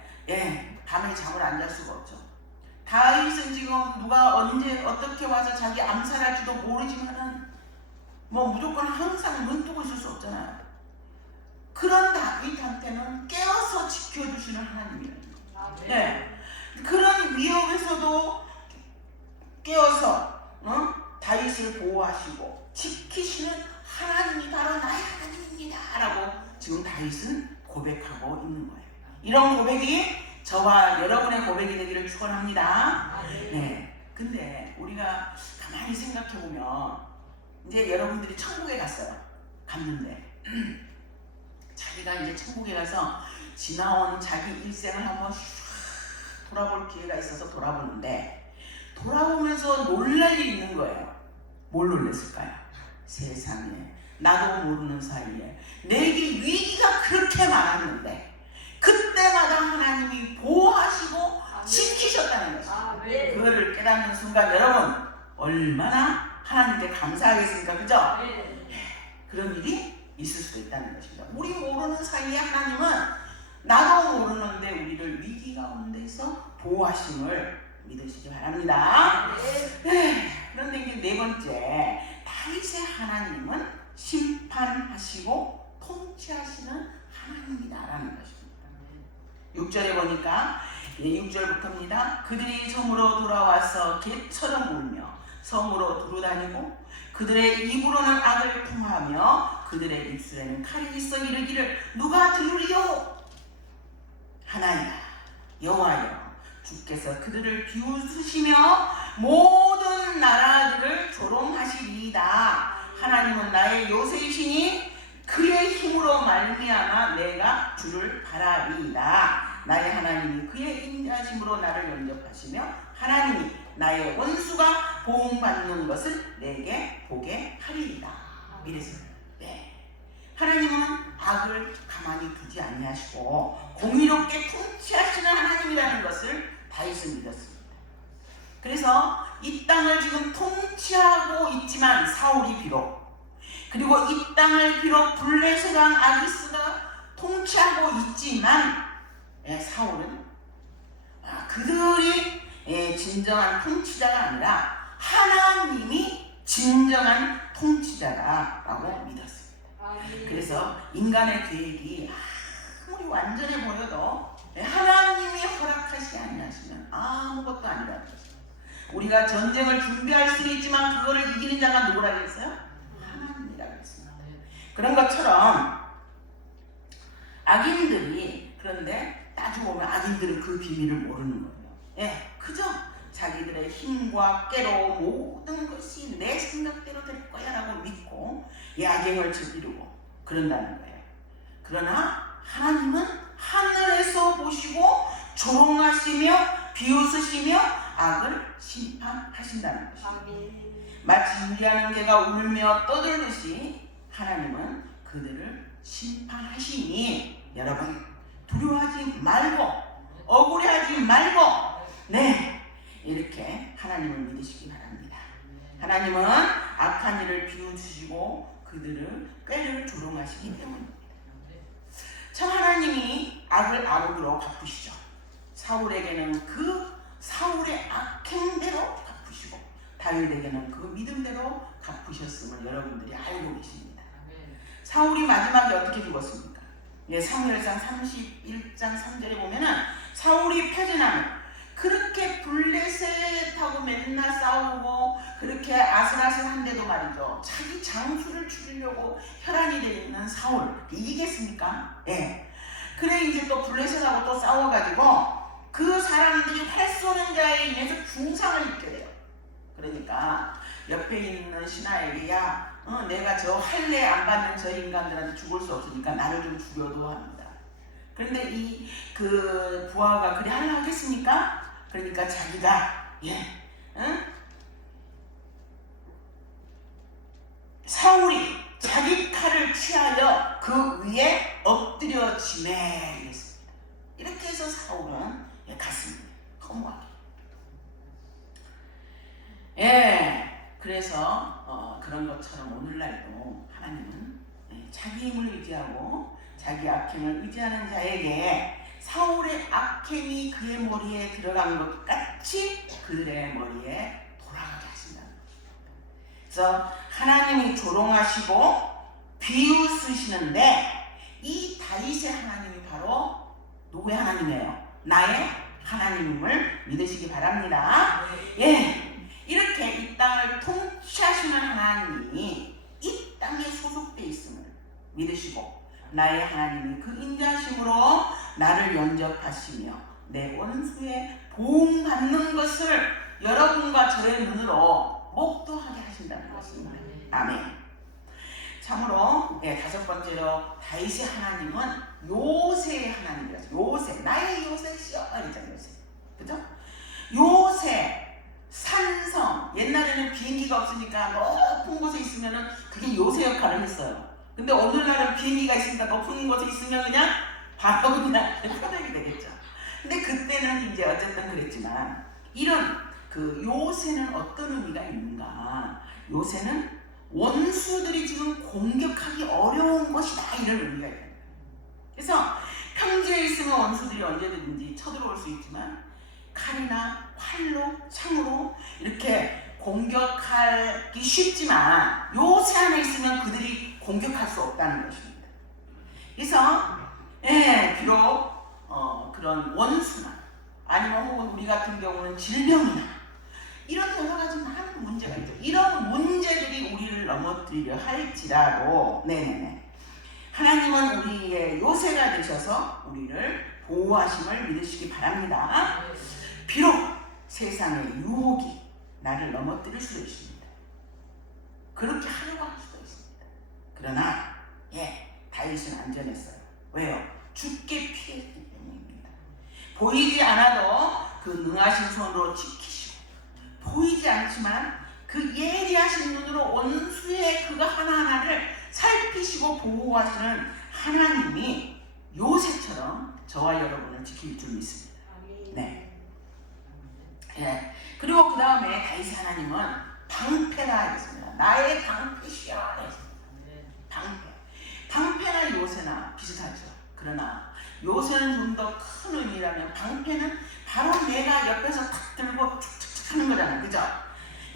밤에 잠을 안 잘 수가 없죠. 다윗은 지금 누가 언제 어떻게 와서 자기 암살할지도 모르지만은 무조건 항상 눈 뜨고 있을 수 없잖아요. 그런 다윗한테는 깨어서 지켜주시는 하나님이에요. 그런 위협에서도 깨어서 다윗을 보호하시고 지키시는 하나님이 바로 나의 하나님입니다 라고 지금 다윗은 고백하고 있는 거예요. 이런 고백이 저와 여러분의 고백이 되기를 축원합니다. 근데 우리가 가만히 생각해보면, 이제 여러분들이 천국에 갔는데 자기가 이제 천국에 가서 지나온 자기 일생을 한번 돌아볼 기회가 있어서 돌아보는데, 돌아보면서 놀랄 일이 있는 거예요. 뭘 놀랐을까요? 세상에, 나도 모르는 사이에 내게 위기가 그렇게 많았는데 그때마다 하나님이 보호하시고 지키셨다는 것입니다. 그거를 깨닫는 순간 여러분 얼마나 하나님께 감사하겠습니까? 그죠? 그런 일이 있을 수도 있다는 것입니다. 우리 모르는 사이에 하나님은 나도 모르는데 우리를 위기 가운데서 보호하심을 믿으시기 바랍니다. 그런데 이제 네 번째, 다윗의 하나님은 심판하시고 통치하시는 하나님이다라는 것입니다. 6절에 보니까 6절부터입니다. 그들이 성으로 돌아와서 개처럼 울며 성으로 두루다니고 그들의 입으로는 악을 통하며 그들의 입술에는 칼이 있어 이르기를 누가 들으리요? 하나이다 여호와여, 주께서 그들을 비웃으시며 모든 나라들을 조롱하시리이다. 하나님은 나의 요새이시니 그의 힘으로 말미암아 내가 주를 바라리이다. 나의 하나님이 그의 인자심으로 나를 영접하시며 하나님이 나의 원수가 보응받는 것을 내게 보게 하리이다. 이랬어요. 하나님은 악을 가만히 두지 아니하시고 공의롭게 통치하시는 하나님이라는 것을 다윗은 믿었습니다. 그래서 이 땅을 지금 통치하고 있지만 사울이 비록, 그리고 이 땅을 비록 블레셋 왕 아기스가 통치하고 있지만 사울은 그들이 진정한 통치자가 아니라 하나님이 진정한 통치자라고 믿었습니다. 그래서 인간의 계획이 아무리 완전해 보여도 하나님이 허락하시지 아니하시면 아무것도 아니라는 것입니다. 우리가 전쟁을 준비할 수는 있지만 그거를 이기는 자가 누구라고 했어요? 하나님이라고 했습니다. 그런 것처럼 악인들이, 그런데 따지고 보면 악인들은 그 비밀을 모르는 거예요. 그저 자기들의 힘과 깨로 모든 것이 내 생각대로 될 거야 라고 믿고 야경을 저지르고 그런다는 거예요. 그러나 하나님은 하늘에서 보시고 조롱하시며 비웃으시며 악을 심판하신다는 것입니다. 마치 유리하는 개가 울며 떠들듯이 하나님은 그들을 심판하시니 여러분 두려워하지 말고 억울해하지 말고 이렇게 하나님을 믿으시기 바랍니다. 하나님은 악한 일을 비웃으시고 그들을 꾀를 조롱하시기 때문입니다. 참 하나님이 악을 악으로 갚으시죠. 사울에게는 그 사울의 악행대로 갚으시고 다윗에게는 그 믿음대로 갚으셨음을 여러분들이 알고 계십니다. 사울이 마지막에 어떻게 죽었습니까? 사무엘상 31장 3절에 보면은 사울이 패전하면 그렇게 블레셋하고 맨날 싸우고 그렇게 아슬아슬한데도 말이죠, 자기 장수를 죽이려고 혈안이 되어 있는 사울 이기겠습니까? 그래 이제 또 블레셋하고 또 싸워가지고 그 사람들이 활 쏘는 자에 인해서 중상을 입게 돼요. 그러니까 옆에 있는 신하에게 내가 저 할례 안 받는 저 인간들한테 죽을 수 없으니까 나를 좀 죽여도 합니다. 그런데 그 부하가 그래 하려 하겠습니까? 그러니까 자기가 사울이 자기 칼을 취하여 그 위에 엎드려지매 이랬습니다. 이렇게 해서 사울은 갔습니다. 허무하게. 그래서 그런 것처럼 오늘날도 하나님은 자기 힘을 의지하고 자기 악행을 의지하는 자에게 사울의 악행이 그의 머리에 들어간 것 같이 그들의 머리에 돌아가게 하신다는 것입니다. 그래서 하나님이 조롱하시고 비웃으시는데 이 다윗의 하나님이 바로 누구의 하나님이에요? 나의 하나님임을 믿으시기 바랍니다. 이렇게 이 땅을 통치하시는 하나님이 이 땅에 소속되어 있음을 믿으시고 나의 하나님이 그 인자심으로 나를 영접하시며 내 원수의 보응받는 것을 여러분과 저의 눈으로 목도하게 하신다는 것입니다. 아멘. 참으로 다섯 번째로 다윗의 하나님은 요새의 하나님이라서 요새, 나의 요새시여 이랬잖아요. 요새. 그죠? 요새, 산성. 옛날에는 비행기가 없으니까 높은 곳에 있으면은 그게 요새 역할을 했어요. 근데 오늘날은 비행기가 있으니까 높은 곳에 있으면 그냥 바로 그냥 표적이 되겠죠. 근데 그때는 이제 어쨌든 그랬지만 이런 그 요새는 어떤 의미가 있는가? 요새는 원수들이 지금 공격하기 어려운 것이다 이런 의미가 있어요. 그래서 평지에 있으면 원수들이 언제든지 쳐들어올 수 있지만 칼이나 활로 창으로 이렇게 공격하기 쉽지만 요새 안에 있으면 그들이 공격할 수 없다는 것입니다. 그래서 비록 그런 원수나 아니면 혹은 우리 같은 경우는 질병이나 이런 여러 가지 많은 문제가 있죠. 이런 문제들이 우리를 넘어뜨리려 할지라도 하나님은 우리의 요새가 되셔서 우리를 보호하심을 믿으시기 바랍니다. 비록 세상의 유혹이 나를 넘어뜨릴 수도 있습니다. 그렇게 하려고 할 수도 있습니다. 그러나 다윗은 안전했어요. 왜요? 주께 피했기 때문입니다. 보이지 않아도 그 능하신 손으로 지키시고 보이지 않지만 그 예리하신 눈으로 원수의 그거 하나하나를 살피시고 보호하시는 하나님이 요새처럼 저와 여러분을 지킬 줄 믿습니다. 네. 예. 그리고 그 다음에 다윗 하나님은 방패라 하겠습니다. 나의 방패시여. 방패. 방패나 요새나 비슷하죠. 그러나 요새는 좀 더 큰 의미라면 방패는 바로 내가 옆에서 탁 들고 툭툭툭 하는 거잖아요. 그죠?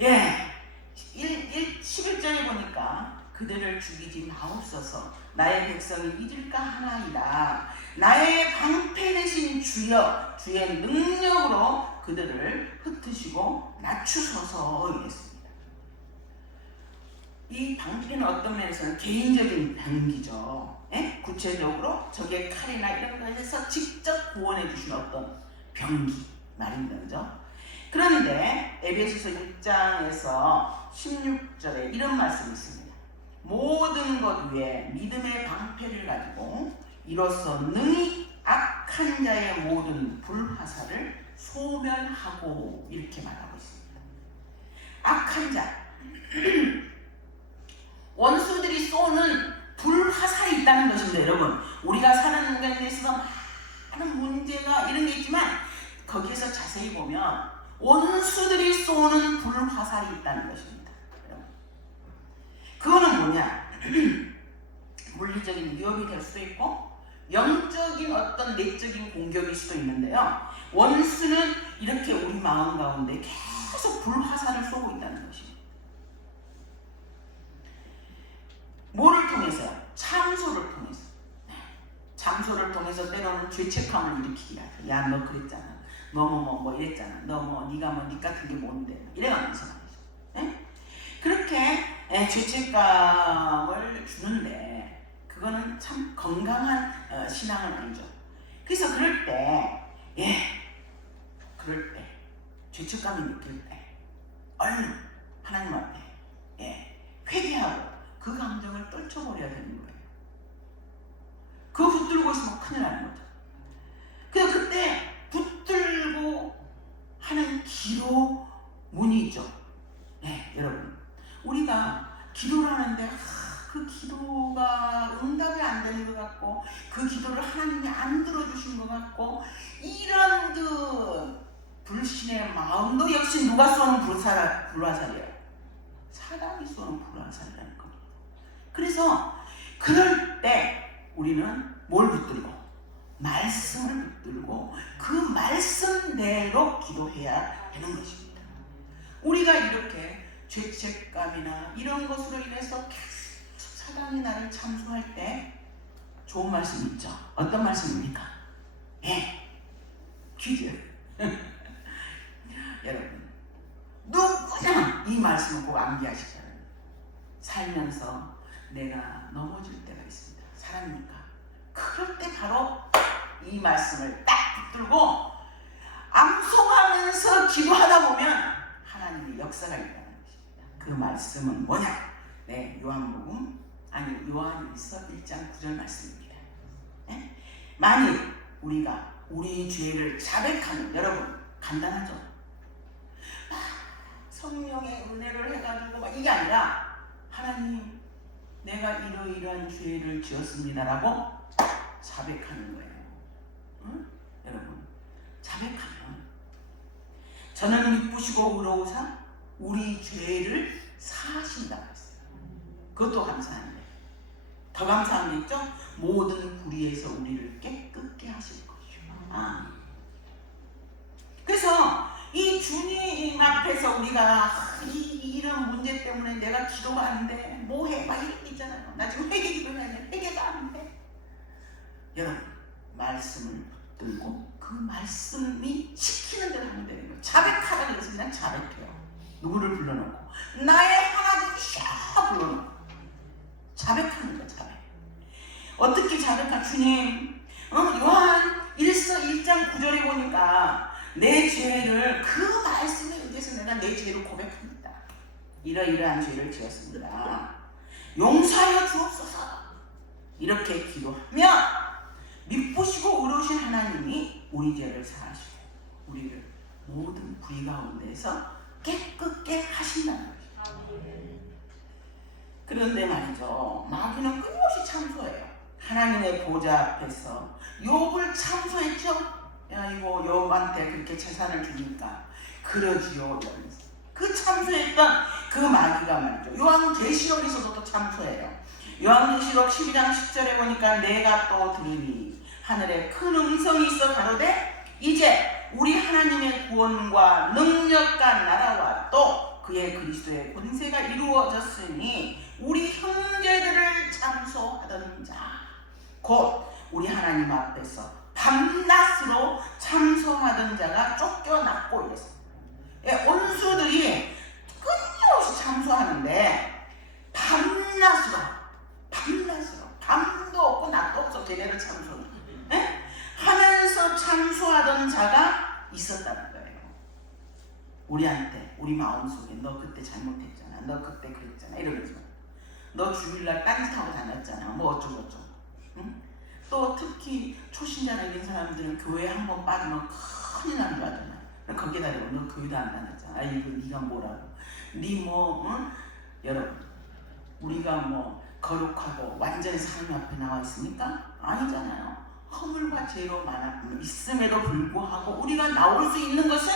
예. 11절에 보니까 그들을 죽이지 마옵소서 나의 백성이 잊을까 하나이다. 나의 방패 되신 주여 주의 능력으로 그들을 흩으시고 낮추소서 이랬습니다. 이 방패는 어떤 면에서는 개인적인 병기죠. 예? 구체적으로 적의 칼이나 이런 것에서 직접 구원해 주신 어떤 병기 말입니다. 그죠? 그런데 에베소서 6장에서 16절에 이런 말씀이 있습니다. 모든 것 위에 믿음의 방패를 가지고 이로써 능히 악한 자의 모든 불화살을 소멸하고 이렇게 말하고 있습니다. 악한 자 원수들이 쏘는 불화살이 있다는 것입니다. 여러분 우리가 사는 것에 있어서 많은 문제가 이런 게 있지만 거기에서 자세히 보면 원수들이 쏘는 불화살이 있다는 것입니다. 여러분. 그거는 뭐냐? 물리적인 위협이 될 수도 있고 영적인 어떤 내적인 공격일 수도 있는데요. 원수는 이렇게 우리 마음 가운데 계속 불화살을 쏘고 있다는 것입니다. 뭐를 통해서요? 참소를 통해서. 참소를 통해서 때로는 죄책감을 일으키게 하죠. 야, 너 그랬잖아. 너 뭐 이랬잖아. 너 네가 네 같은 게 뭔데? 이래가면서 말이죠. 네? 그렇게 죄책감을 주는데 그거는 참 건강한 신앙은 아니죠. 그래서 그럴 때 죄책감이 느낄 때 얼른 하나님 앞에 회개하고 그 감정을 떨쳐버려야 되는 거예요. 그거 붙들고 있으면 큰일 나는 거죠. 그래서 그때 붙들고 하는 기도 문이 있죠. 여러분 우리가 기도를 하는데 그 기도가 응답이 안 되는 것 같고 그 기도를 하나님이 안 들어주신 것 같고 이런 그 불신의 마음도 역시 누가 쏘는 불화살이에요. 사단이 쏘는 불화살이라는 겁니다. 그래서 그럴 때 우리는 뭘 붙들고? 말씀을 붙들고 그 말씀대로 기도해야 되는 것입니다. 우리가 이렇게 죄책감이나 이런 것으로 인해서 계속 사단이 나를 참소할 때 좋은 말씀이 있죠. 어떤 말씀입니까? 퀴즈. 여러분 누구나 이 말씀을 꼭 암기하시기 바랍니다. 살면서 내가 넘어질 때가 있습니다. 사람이니까. 그럴 때 바로 이 말씀을 딱 붙들고 암송하면서 기도하다 보면 하나님의 역사가 일어나는 것입니다. 그 말씀은 뭐냐? 요한일서 1장 9절 말씀입니다. 만일 우리가 우리 죄를 자백하는, 여러분 간단하죠? 성령의 은혜를 해가지고 막 이게 아니라 하나님 내가 이러이러한 죄를 지었습니다라고 자백하는 거예요. 응? 여러분 자백하면 저는 미쁘시고 의로우사 우리 죄를 사하신다고 했어요. 그것도 감사한데 더 감사한 게 있죠? 모든 불의에서 우리를 깨끗게 하실 것이요. 그래서 이 주님 앞에서 우리가 이런 문제 때문에 내가 기도가 안 돼, 뭐해, 막 이런 게 있잖아요. 나 지금 회개 기도해야 돼, 회개가 안 돼. 여러분 말씀을 붙들고 그 말씀이 시키는 대로 하면 되는 거예요. 자백하라 그래서 그냥 자백해요. 누구를 불러놓고 나의 하나님을 샤 불러놓고 자백하는 거예요. 자백. 어떻게 자백하? 주님 요한 1장 9절에 보니까 내 죄를 그 말씀에 의해서 내가 내 죄를 고백합니다. 이러이러한 죄를 지었습니다. 용서하여 주옵소서. 이렇게 기도하면 미쁘시고 의로우신 하나님이 우리 죄를 사하시고 우리를 모든 불의 가운데서 깨끗게 하신다는 것입니다. 그런데 말이죠, 마귀는 끊임없이 참소해요. 하나님의 보좌 앞에서 욥을 참소했죠. 야, 이거 욥한테 그렇게 재산을 주니까 그러지요. 이러면서 그 참소했던 그 마귀가 말이죠, 요한계시록에서도 또 참소해요. 요한계시록 12장 10절에 보니까 내가 또 들으니 하늘에 큰 음성이 있어 가로되 이제 우리 하나님의 구원과 능력과 나라와 또 그의 그리스도의 권세가 이루어졌으니 우리 형제들을 참소하던 자 곧 우리 하나님 앞에서 밤낮으로 참소하던 자가 쫓겨났고 이랬습니다. 원수들이 끊임없이 참소하는데 밤낮으로 밤도 없고 낮도 없어 걔네들 참소는 하면서 참소하던 자가 있었다는 거예요. 우리한테 우리 마음속에 너 그때 잘못했잖아, 너 그때 그랬잖아 이러면서 너 주일날 딴짓하고 다녔잖아 뭐 어쩌고저쩌고. 응? 또 특히 초신자 되는 사람들은 교회에 한번 빠지면 큰일 나는 거 하잖아. 거기다 대고 너 교회도 안 다녔잖아. 아이고 네가 뭐라고. 응? 여러분 우리가 뭐 거룩하고 완전히 하나님 앞에 나와 있습니까? 아니잖아요. 허물과 죄로 있음에도 불구하고 우리가 나올 수 있는 것은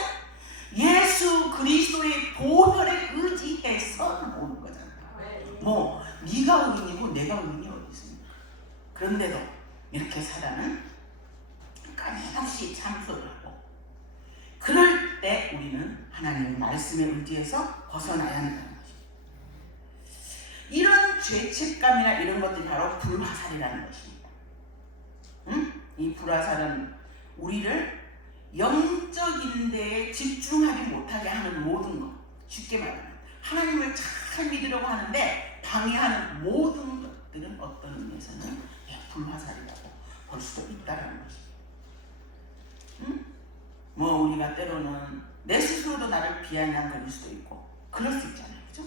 예수 그리스도의 보혈에 의지해서 나오는 거잖아요. 뭐 네가 의인이고 내가 의인이 어디 있습니까? 그런데도 이렇게 사단은 끊임없이 참소를 하고, 그럴 때 우리는 하나님의 말씀에 의지해서 벗어나야 한다는 것입니다. 이런 죄책감이나 이런 것들이 바로 불화살이라는 것입니다. 이 불화살은 우리를 영적인 데에 집중하지 못하게 하는 모든 것, 쉽게 말하면 하나님을 잘 믿으려고 하는데 방해하는 모든 것들은 어떤 의미에서는 불화살이라고 볼 수도 있다는 것입니다. 뭐 우리가 때로는 내 스스로도 나를 비아냥거릴 수도 있고 그럴 수 있잖아요, 그죠?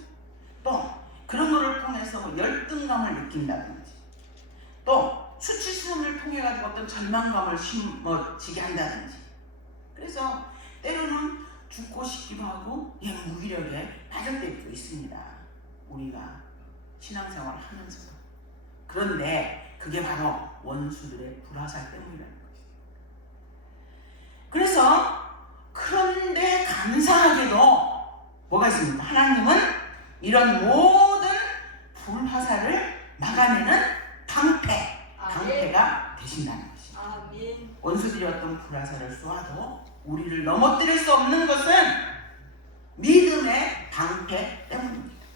또 그런 거를 통해서 열등감을 느낀다든지, 또 수치심을 통해 가지고 어떤 절망감을 심어지게 한다든지. 그래서 때로는 죽고 싶기도 하고 무기력에 빠질 때도 있습니다. 우리가 신앙생활을 하면서도. 그런데 그게 바로 원수들의 불화살 때문이라는 것입니다. 그래서 그런데 감사하게도 뭐가 있습니까? 하나님은 이런 모든 불화살을 막아내는 방패가 되신다는 것입니다. 원수들이 어떤 불화살을 쏘아도 우리를 넘어뜨릴 수 없는 것은 믿음의 방패 때문입니다.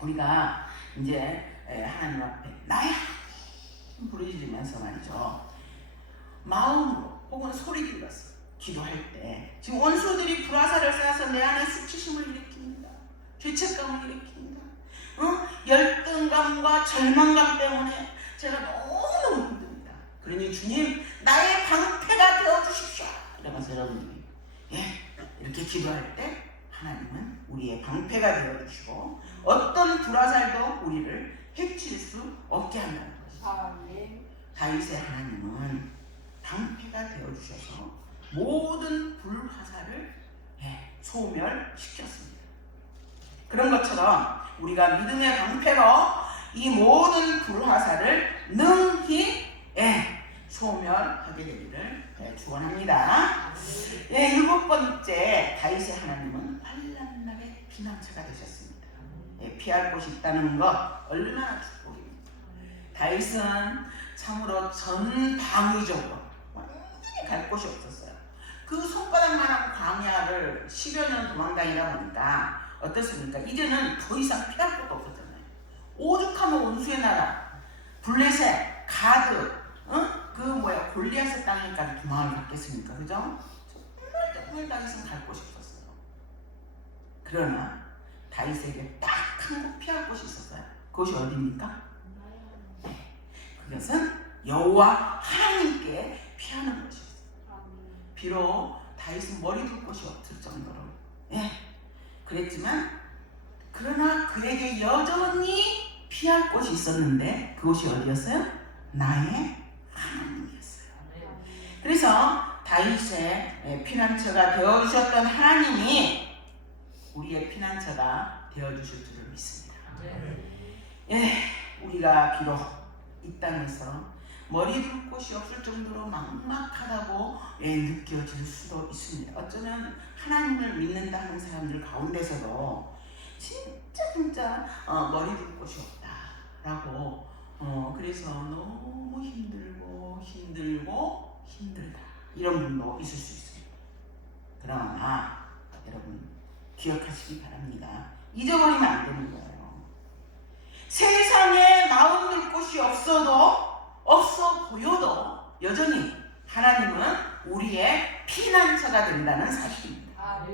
우리가 이제 하나님 앞에 나의 하나님 부르짖으면서 말이죠, 마음으로 혹은 소리 질러서 기도할 때 지금 원수들이 불화살을 쏴서 내 안에 수치심을 일으킵니다. 죄책감을 일으킵니다. 열등감과 절망감 때문에 제가 너무너무 힘듭니다. 그러니 주님 나의 방패가 되어주십시오 이러면서 여러분들이 이렇게 기도할 때 하나님은 우리의 방패가 되어주시고 어떤 불화살도 우리를 해칠 수 없게 한다는 것입니다. 다윗의 하나님은 방패가 되어주셔서 모든 불화살을 소멸시켰습니다. 그런 것처럼 우리가 믿음의 방패로 이 모든 불화살을 능히 소멸하게 되기를 축원합니다. 7번째, 다윗의 하나님은 환난날의 피난처가 되셨습니다. 피할 곳이 있다는 것 얼마나 축복입니다. 다윗은 참으로 전방위적으로 완전히 갈 곳이 없었어요. 그 손바닥만한 광야를 10여 년 도망다니다 보니까 어떻습니까? 이제는 더 이상 피할 곳도 없었잖아요. 오죽하면 원수의 나라 블레셋, 가드, 골리앗의 땅에까지 도망을 갔겠습니까? 그죠? 정말 다윗은 갈 곳이 없었어요. 그러나 다윗에게 딱 한 곳 피할 곳이 있었어요. 그것이 어디입니까? 그것은 여호와 하나님께 피하는 곳이었어요. 비록 다윗은 머리 둘 곳이 없을 정도로 그랬지만, 그러나 그에게 여전히 피할 곳이 있었는데 그곳이 어디였어요? 나의 하나님이었어요. 그래서 다윗의 피난처가 되어주셨던 하나님이 우리의 피난처가 되어주실 줄을 믿습니다. 예, 우리가 비록 이 땅에서 머리 둘 곳이 없을 정도로 막막하다고 느껴질 수도 있습니다. 어쩌면 하나님을 믿는다 하는 사람들 가운데서도 진짜 머리 둘 곳이 없다라고 그래서 너무 힘들다 이런 분도 있을 수 있습니다. 그러나 여러분 기억하시기 바랍니다. 잊어버리면 안 되는 거예요. 세상에 마음 둘 곳이 없어 보여도 여전히 하나님은 우리의 피난처가 된다는 사실입니다.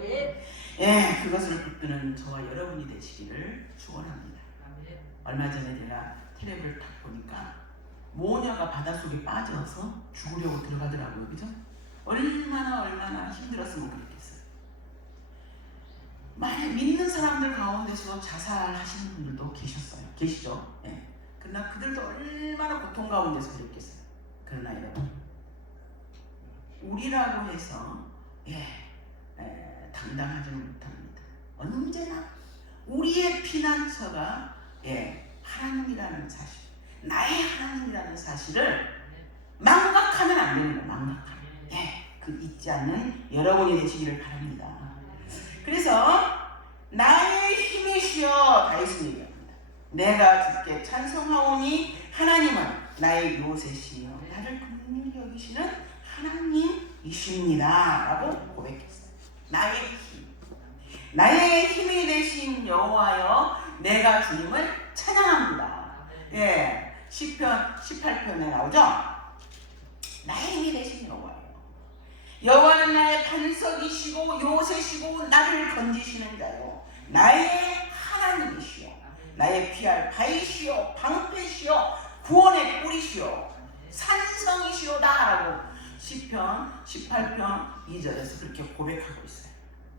예, 그것을 붙드는 저와 여러분이 되시기를 축원합니다. 얼마 전에 제가 텔레비를 딱 보니까 모녀가 바닷속에 빠져서 죽으려고 들어가더라고요. 그죠? 얼마나 힘들었으면 그랬겠어요. 만약 믿는 사람들 가운데서 자살하시는 분들도 계시죠? 예. 그러나 그들도 얼마나 고통 가운데서 그랬겠어요. 그러나 여러분, 우리라고 해서 당당하지는 못합니다. 언제나 우리의 피난처가 하나님이라는 사실, 나의 하나님이라는 사실을 망각하면 안 되는 거예요. 망각하면. 그 잊지 않는 여러분이 되시기를 바랍니다. 그래서 나의 힘이시여 다윗은 얘기합니다. 내가 주께 찬송하오니 하나님은 나의 요새시며 나를 긍휼히 여기시는 하나님이십니다 라고 고백했어요. 나의 힘이 되신 여호와여 내가 주님을 찬양합니다. 시편 18편에 나오죠. 나의 힘이 되신 여호와여, 여호와는 나의 반석이시고 요새시고 나를 건지시는 자요, 나의 하나님이시요, 나의 피할 바위시요, 방패시요, 구원의 뿌리시요, 산성이시요다 라고 시편 18편 2절에서 그렇게 고백하고 있어요.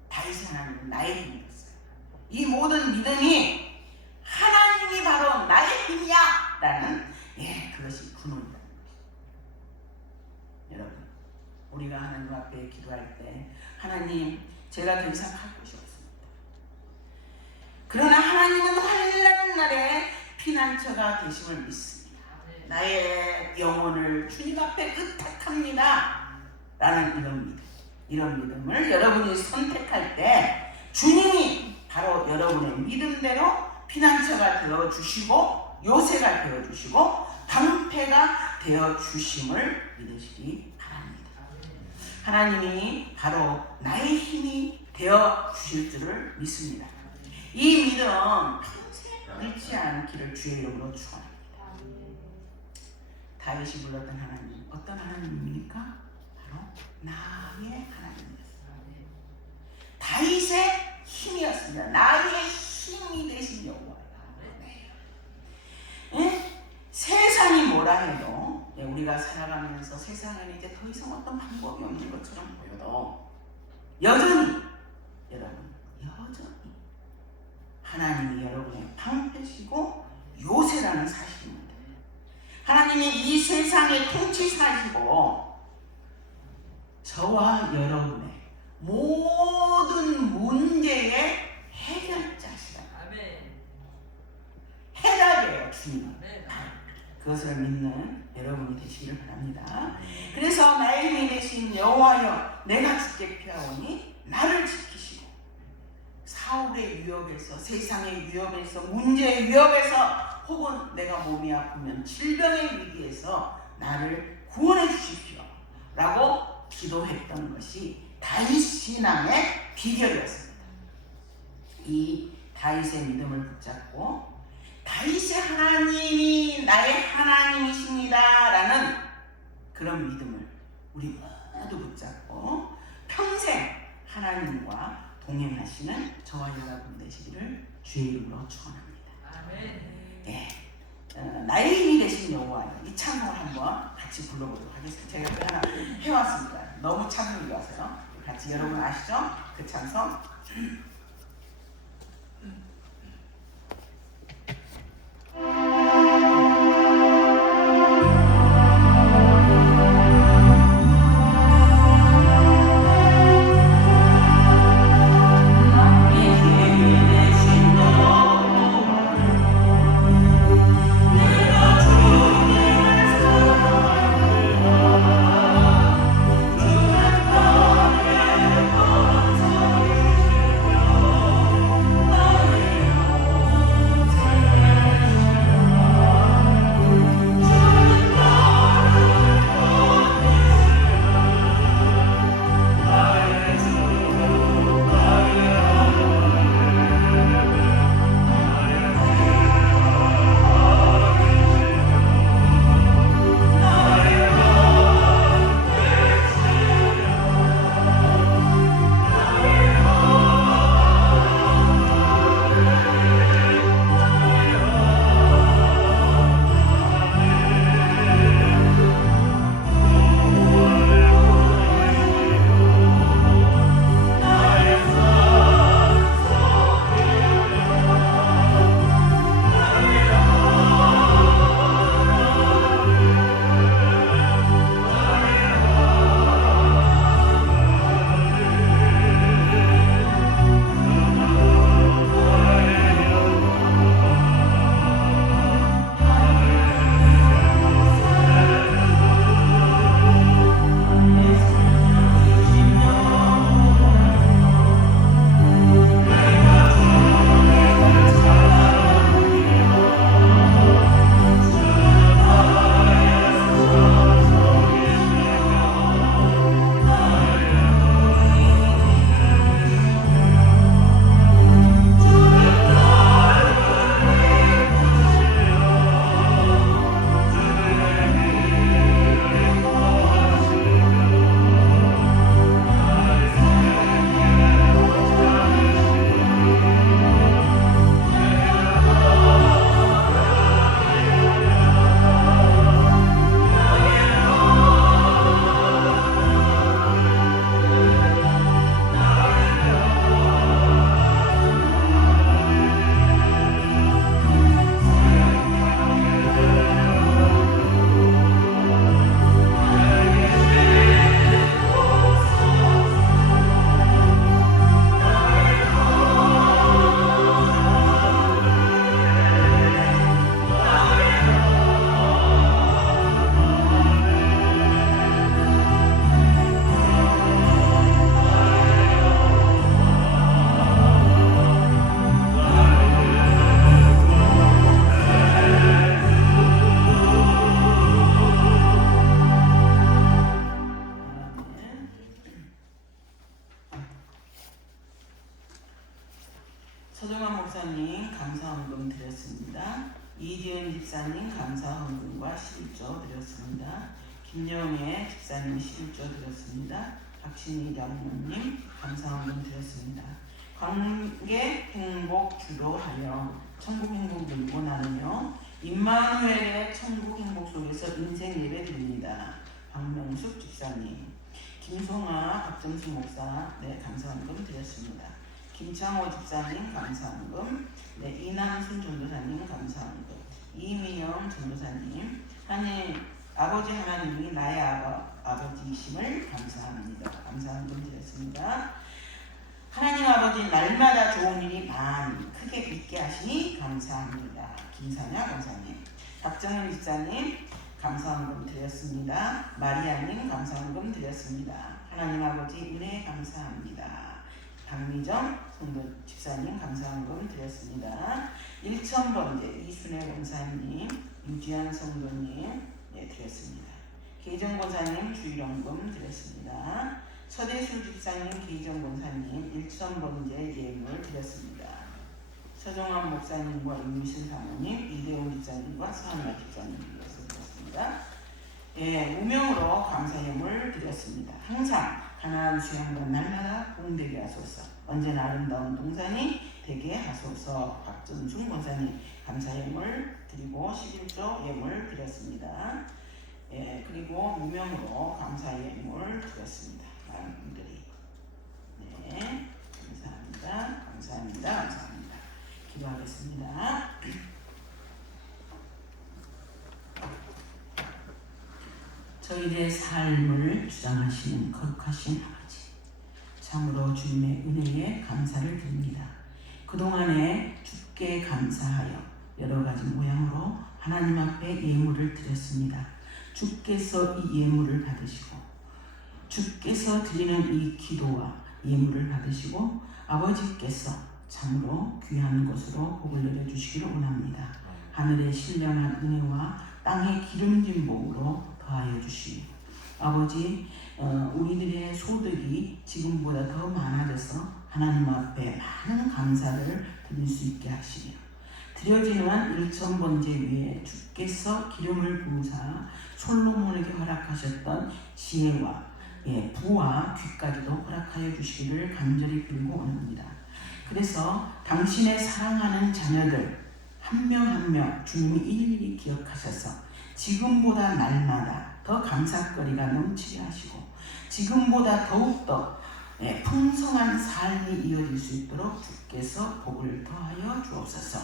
다윗의 하나님은 나의 힘이었어요. 이 모든 믿음이 하나님이 바로 나의 힘이야 라는 그것이 근원이라는 것이죠. 여러분, 우리가 하나님 앞에 기도할 때 하나님 제가 더 이상 할 것이 없습니다. 그러나 하나님은 환난 날에 피난처가 되심을 믿습니다. 나의 영혼을 주님 앞에 의탁합니다 라는 이런 믿음을 여러분이 선택할 때 주님이 바로 여러분의 믿음대로 피난처가 되어주시고 요새가 되어주시고 방패가 되어주심을 믿으시기 바랍니다. 하나님이 바로 나의 힘이 되어주실 줄을 믿습니다. 이 믿음 평생 잃지 않기를 주의 이름으로 축원합니다. 다윗이 불렀던 하나님, 어떤 하나님입니까? 바로 나의 하나님이었습니다. 다윗의 힘이었습니다. 나의 힘이 되신 여호와예요. 세상이 뭐라 해도 우리가 살아가면서 세상에는 이제 더 이상 어떤 방법이 없는 것처럼 보여도 여전히 하나님이 여러분의 방패시고 요새라는 사실입니다. 하나님이 이 세상의 통치사시고 저와 여러분의 모든 문제의 해결자시다. 해답이에요, 주님. 그것을 믿는 여러분이 되시기를 바랍니다. 그래서 나의 힘이 되신 여호와여 내가 주께 피하오니 나를 지키시고 사울의 위협에서, 세상의 위협에서, 문제의 위협에서, 혹은 내가 몸이 아프면 질병의 위기에서 나를 구원해 주십시오 라고 기도했던 것이 다윗 신앙의 비결이었습니다. 이 다윗의 믿음을 붙잡고 다윗의 하나님이 나의 하나님이십니다 라는 그런 믿음을 우리 모두 붙잡고 평생 하나님과 동행하시는 저와 여러분 되시기를 주의 이름으로 축원합니다. 나의 힘이 되신 여호와여, 이 찬송을 한번 같이 불러보도록 하겠습니다. 제가 그 하나 해왔습니다. 너무 찬송이 와서요. 같이 여러분 아시죠? 그 찬송. 서정환 목사님 감사헌금 드렸습니다. 이지은 집사님 감사헌금과 11조 드렸습니다. 김영애 집사님 11조 드렸습니다. 박신희 장로님 감사헌금 드렸습니다. 관계 행복 주도하여 천국 행복 들고 나누며 임마누엘의 천국 행복 속에서 인생 예배 드립니다. 박명숙 집사님, 김송아 박정수 목사 감사헌금 드렸습니다. 김창호 집사님 감사헌금, 이남순 전도사님 감사헌금, 이민영 전도사님, 하나님 아버지 하나님이 나의 아버지이심을 감사합니다. 감사헌금 드렸습니다. 하나님 아버지 날마다 좋은 일이 많이 크게 있게 하시니 감사합니다. 김사냐 권사님, 박정현 집사님 감사헌금 드렸습니다. 마리아님 감사헌금 드렸습니다. 하나님 아버지 은혜 감사합니다. 박미정 성도 집사님 감사헌금 드렸습니다. 1000번째 이순애 권사님, 유지한 성도님 드렸습니다. 계정 권사님 주일헌금 드렸습니다. 서대수 집사님, 계정 권사님 1000번째 예물 드렸습니다. 서정환 목사님과 임미신 사모님, 이대호 집사님과 서한나 집사님 드렸습니다. 무명으로 감사 예물 드렸습니다. 항상 가난한 수양과 날마다 공되게 하소서. 언제나 아름다운 동산이 되게 하소서. 박전중 권사님 감사 예물 드리고 11조 예물 드렸습니다. 그리고 무명으로 감사 예물 드렸습니다. 많은 분들이 감사합니다. 감사합니다. 감사합니다. 기도하겠습니다. 저희들의 삶을 주장하시는 거룩하신 아버지, 참으로 주님의 은혜에 감사를 드립니다. 그동안에 주께 감사하여 여러 가지 모양으로 하나님 앞에 예물을 드렸습니다. 주께서 이 예물을 받으시고 주께서 드리는 이 기도와 예물을 받으시고 아버지께서 참으로 귀한 것으로 복을 내려주시기를 원합니다. 하늘의 신령한 은혜와 땅의 기름진 복으로 더하여 주시오. 아버지, 우리들의 소득이 지금보다 더 많아져서 하나님 앞에 많은 감사를 드릴 수 있게 하시며 드려지는 1000번째 위에 주께서 기름을 부으사 솔로몬에게 허락하셨던 지혜와 부와 귀까지도 허락하여 주시기를 간절히 빌고 원합니다. 그래서 당신의 사랑하는 자녀들 한 명 한 명 주님이 일일이 기억하셔서 지금보다 날마다 더 감사거리가 넘치게 하시고 지금보다 더욱더 풍성한 삶이 이어질 수 있도록 주께서 복을 더하여 주옵소서.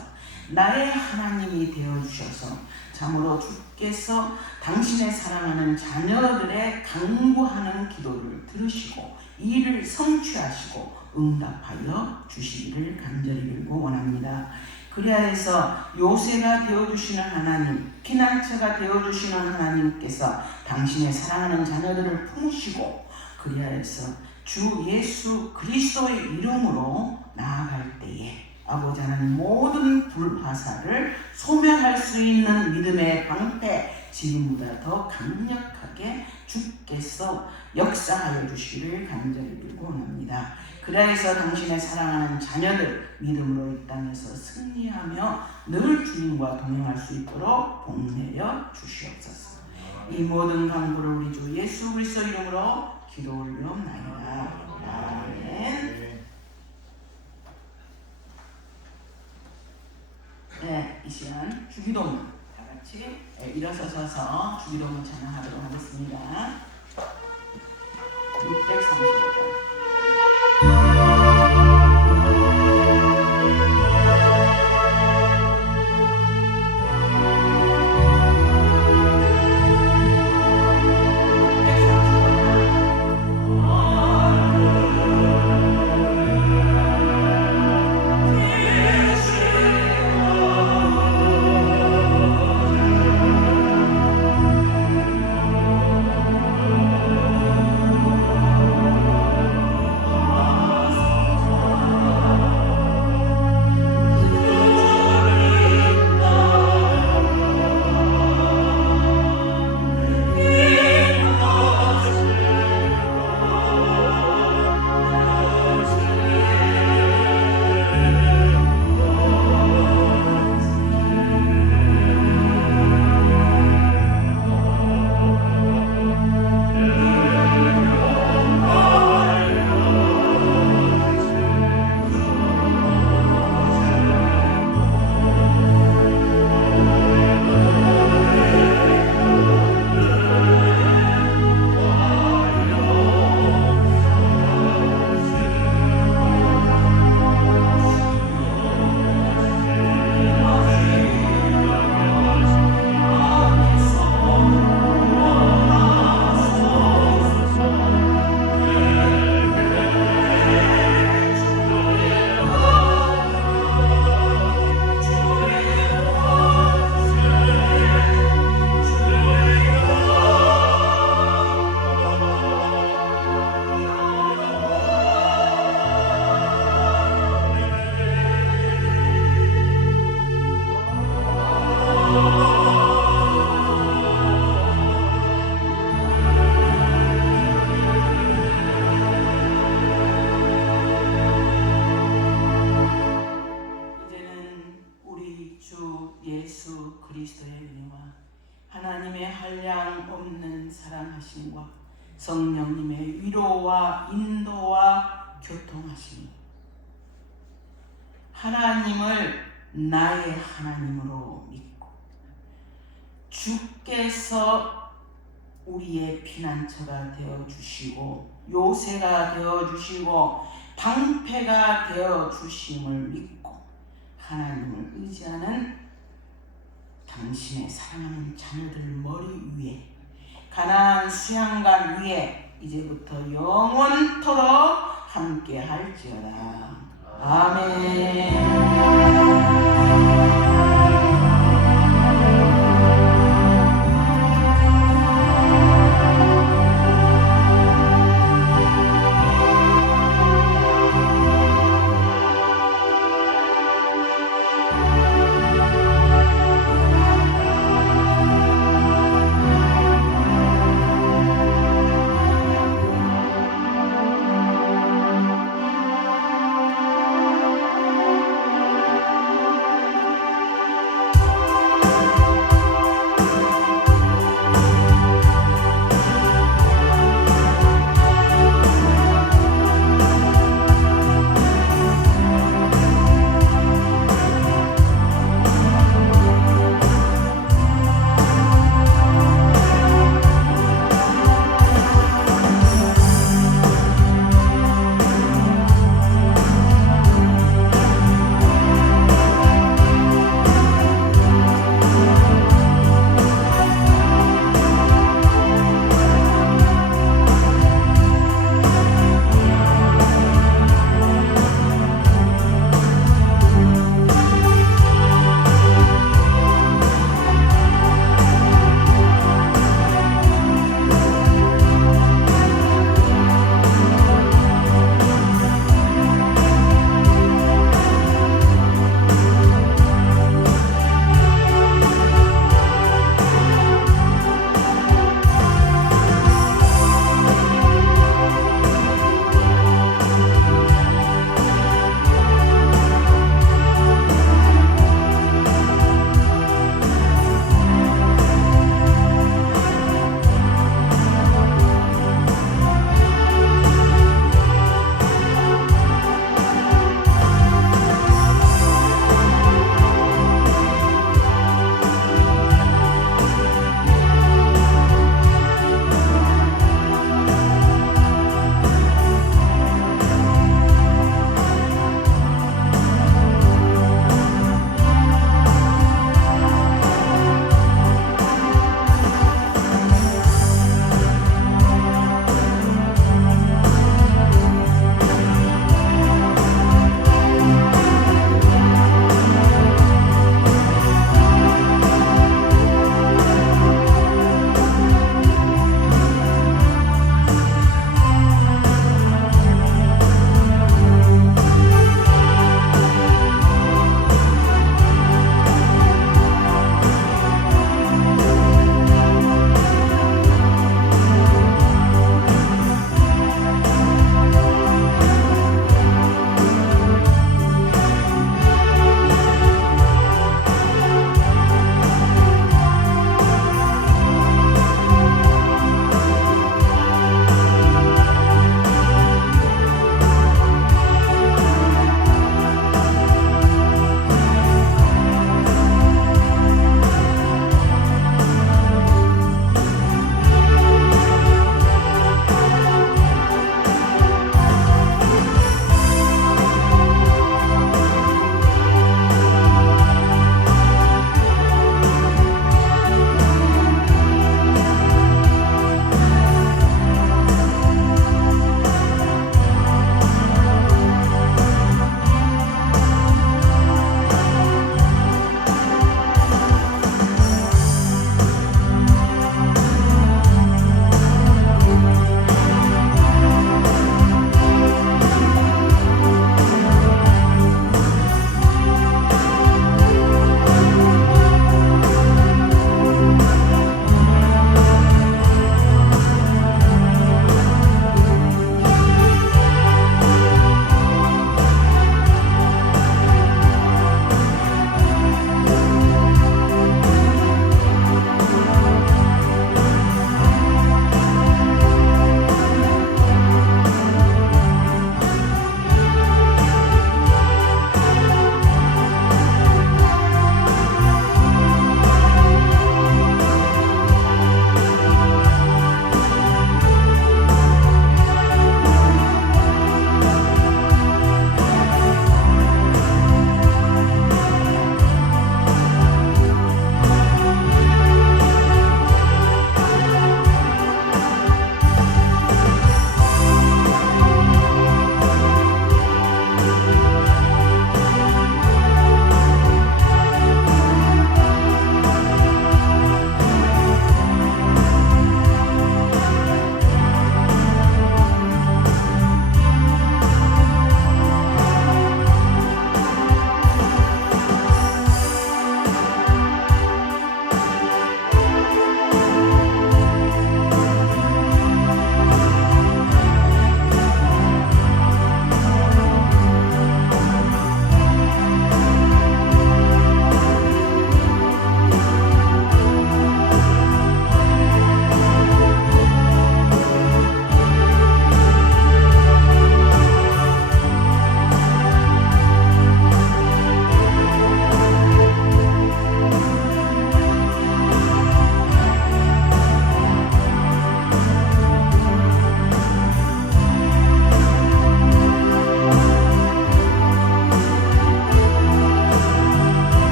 나의 하나님이 되어주셔서 참으로 주께서 당신의 사랑하는 자녀들의 간구하는 기도를 들으시고 이를 성취하시고 응답하여 주시기를 간절히 빌고 원합니다. 그래야 해서 요새가 되어주시는 하나님, 피난처가 되어주시는 하나님께서 당신의 사랑하는 자녀들을 품으시고 그래야 해서 주 예수 그리스도의 이름으로 나아갈 때에 아버지 하나님 모든 불화살을 소멸할 수 있는 믿음의 방패 지금보다 더 강력하게 주께서 역사하여 주시기를 간절히 빌고 원합니다. 그래서 당신의 사랑하는 자녀들 믿음으로 이 땅에서 승리하며 늘 주님과 동행할 수 있도록 복내려 주시옵소서. 이 모든 간구를 우리 주 예수 그리스도 이름으로 기도 올려옵나이다. 아멘. 이 시간 주기도문 다 같이 일어서서 주기도문 찬양하도록 하겠습니다. 630장. 하나님의 한량 없는 사랑하심과 성령님의 위로와 인도와 교통하심, 하나님을 나의 하나님으로 믿고 주께서 우리의 피난처가 되어주시고 요새가 되어주시고 방패가 되어주심을 믿고 하나님을 의지하는 당신의 사랑하는 자녀들 머리 위에 가나안 수양간 위에 이제부터 영원토록 함께 할지어다. 아멘.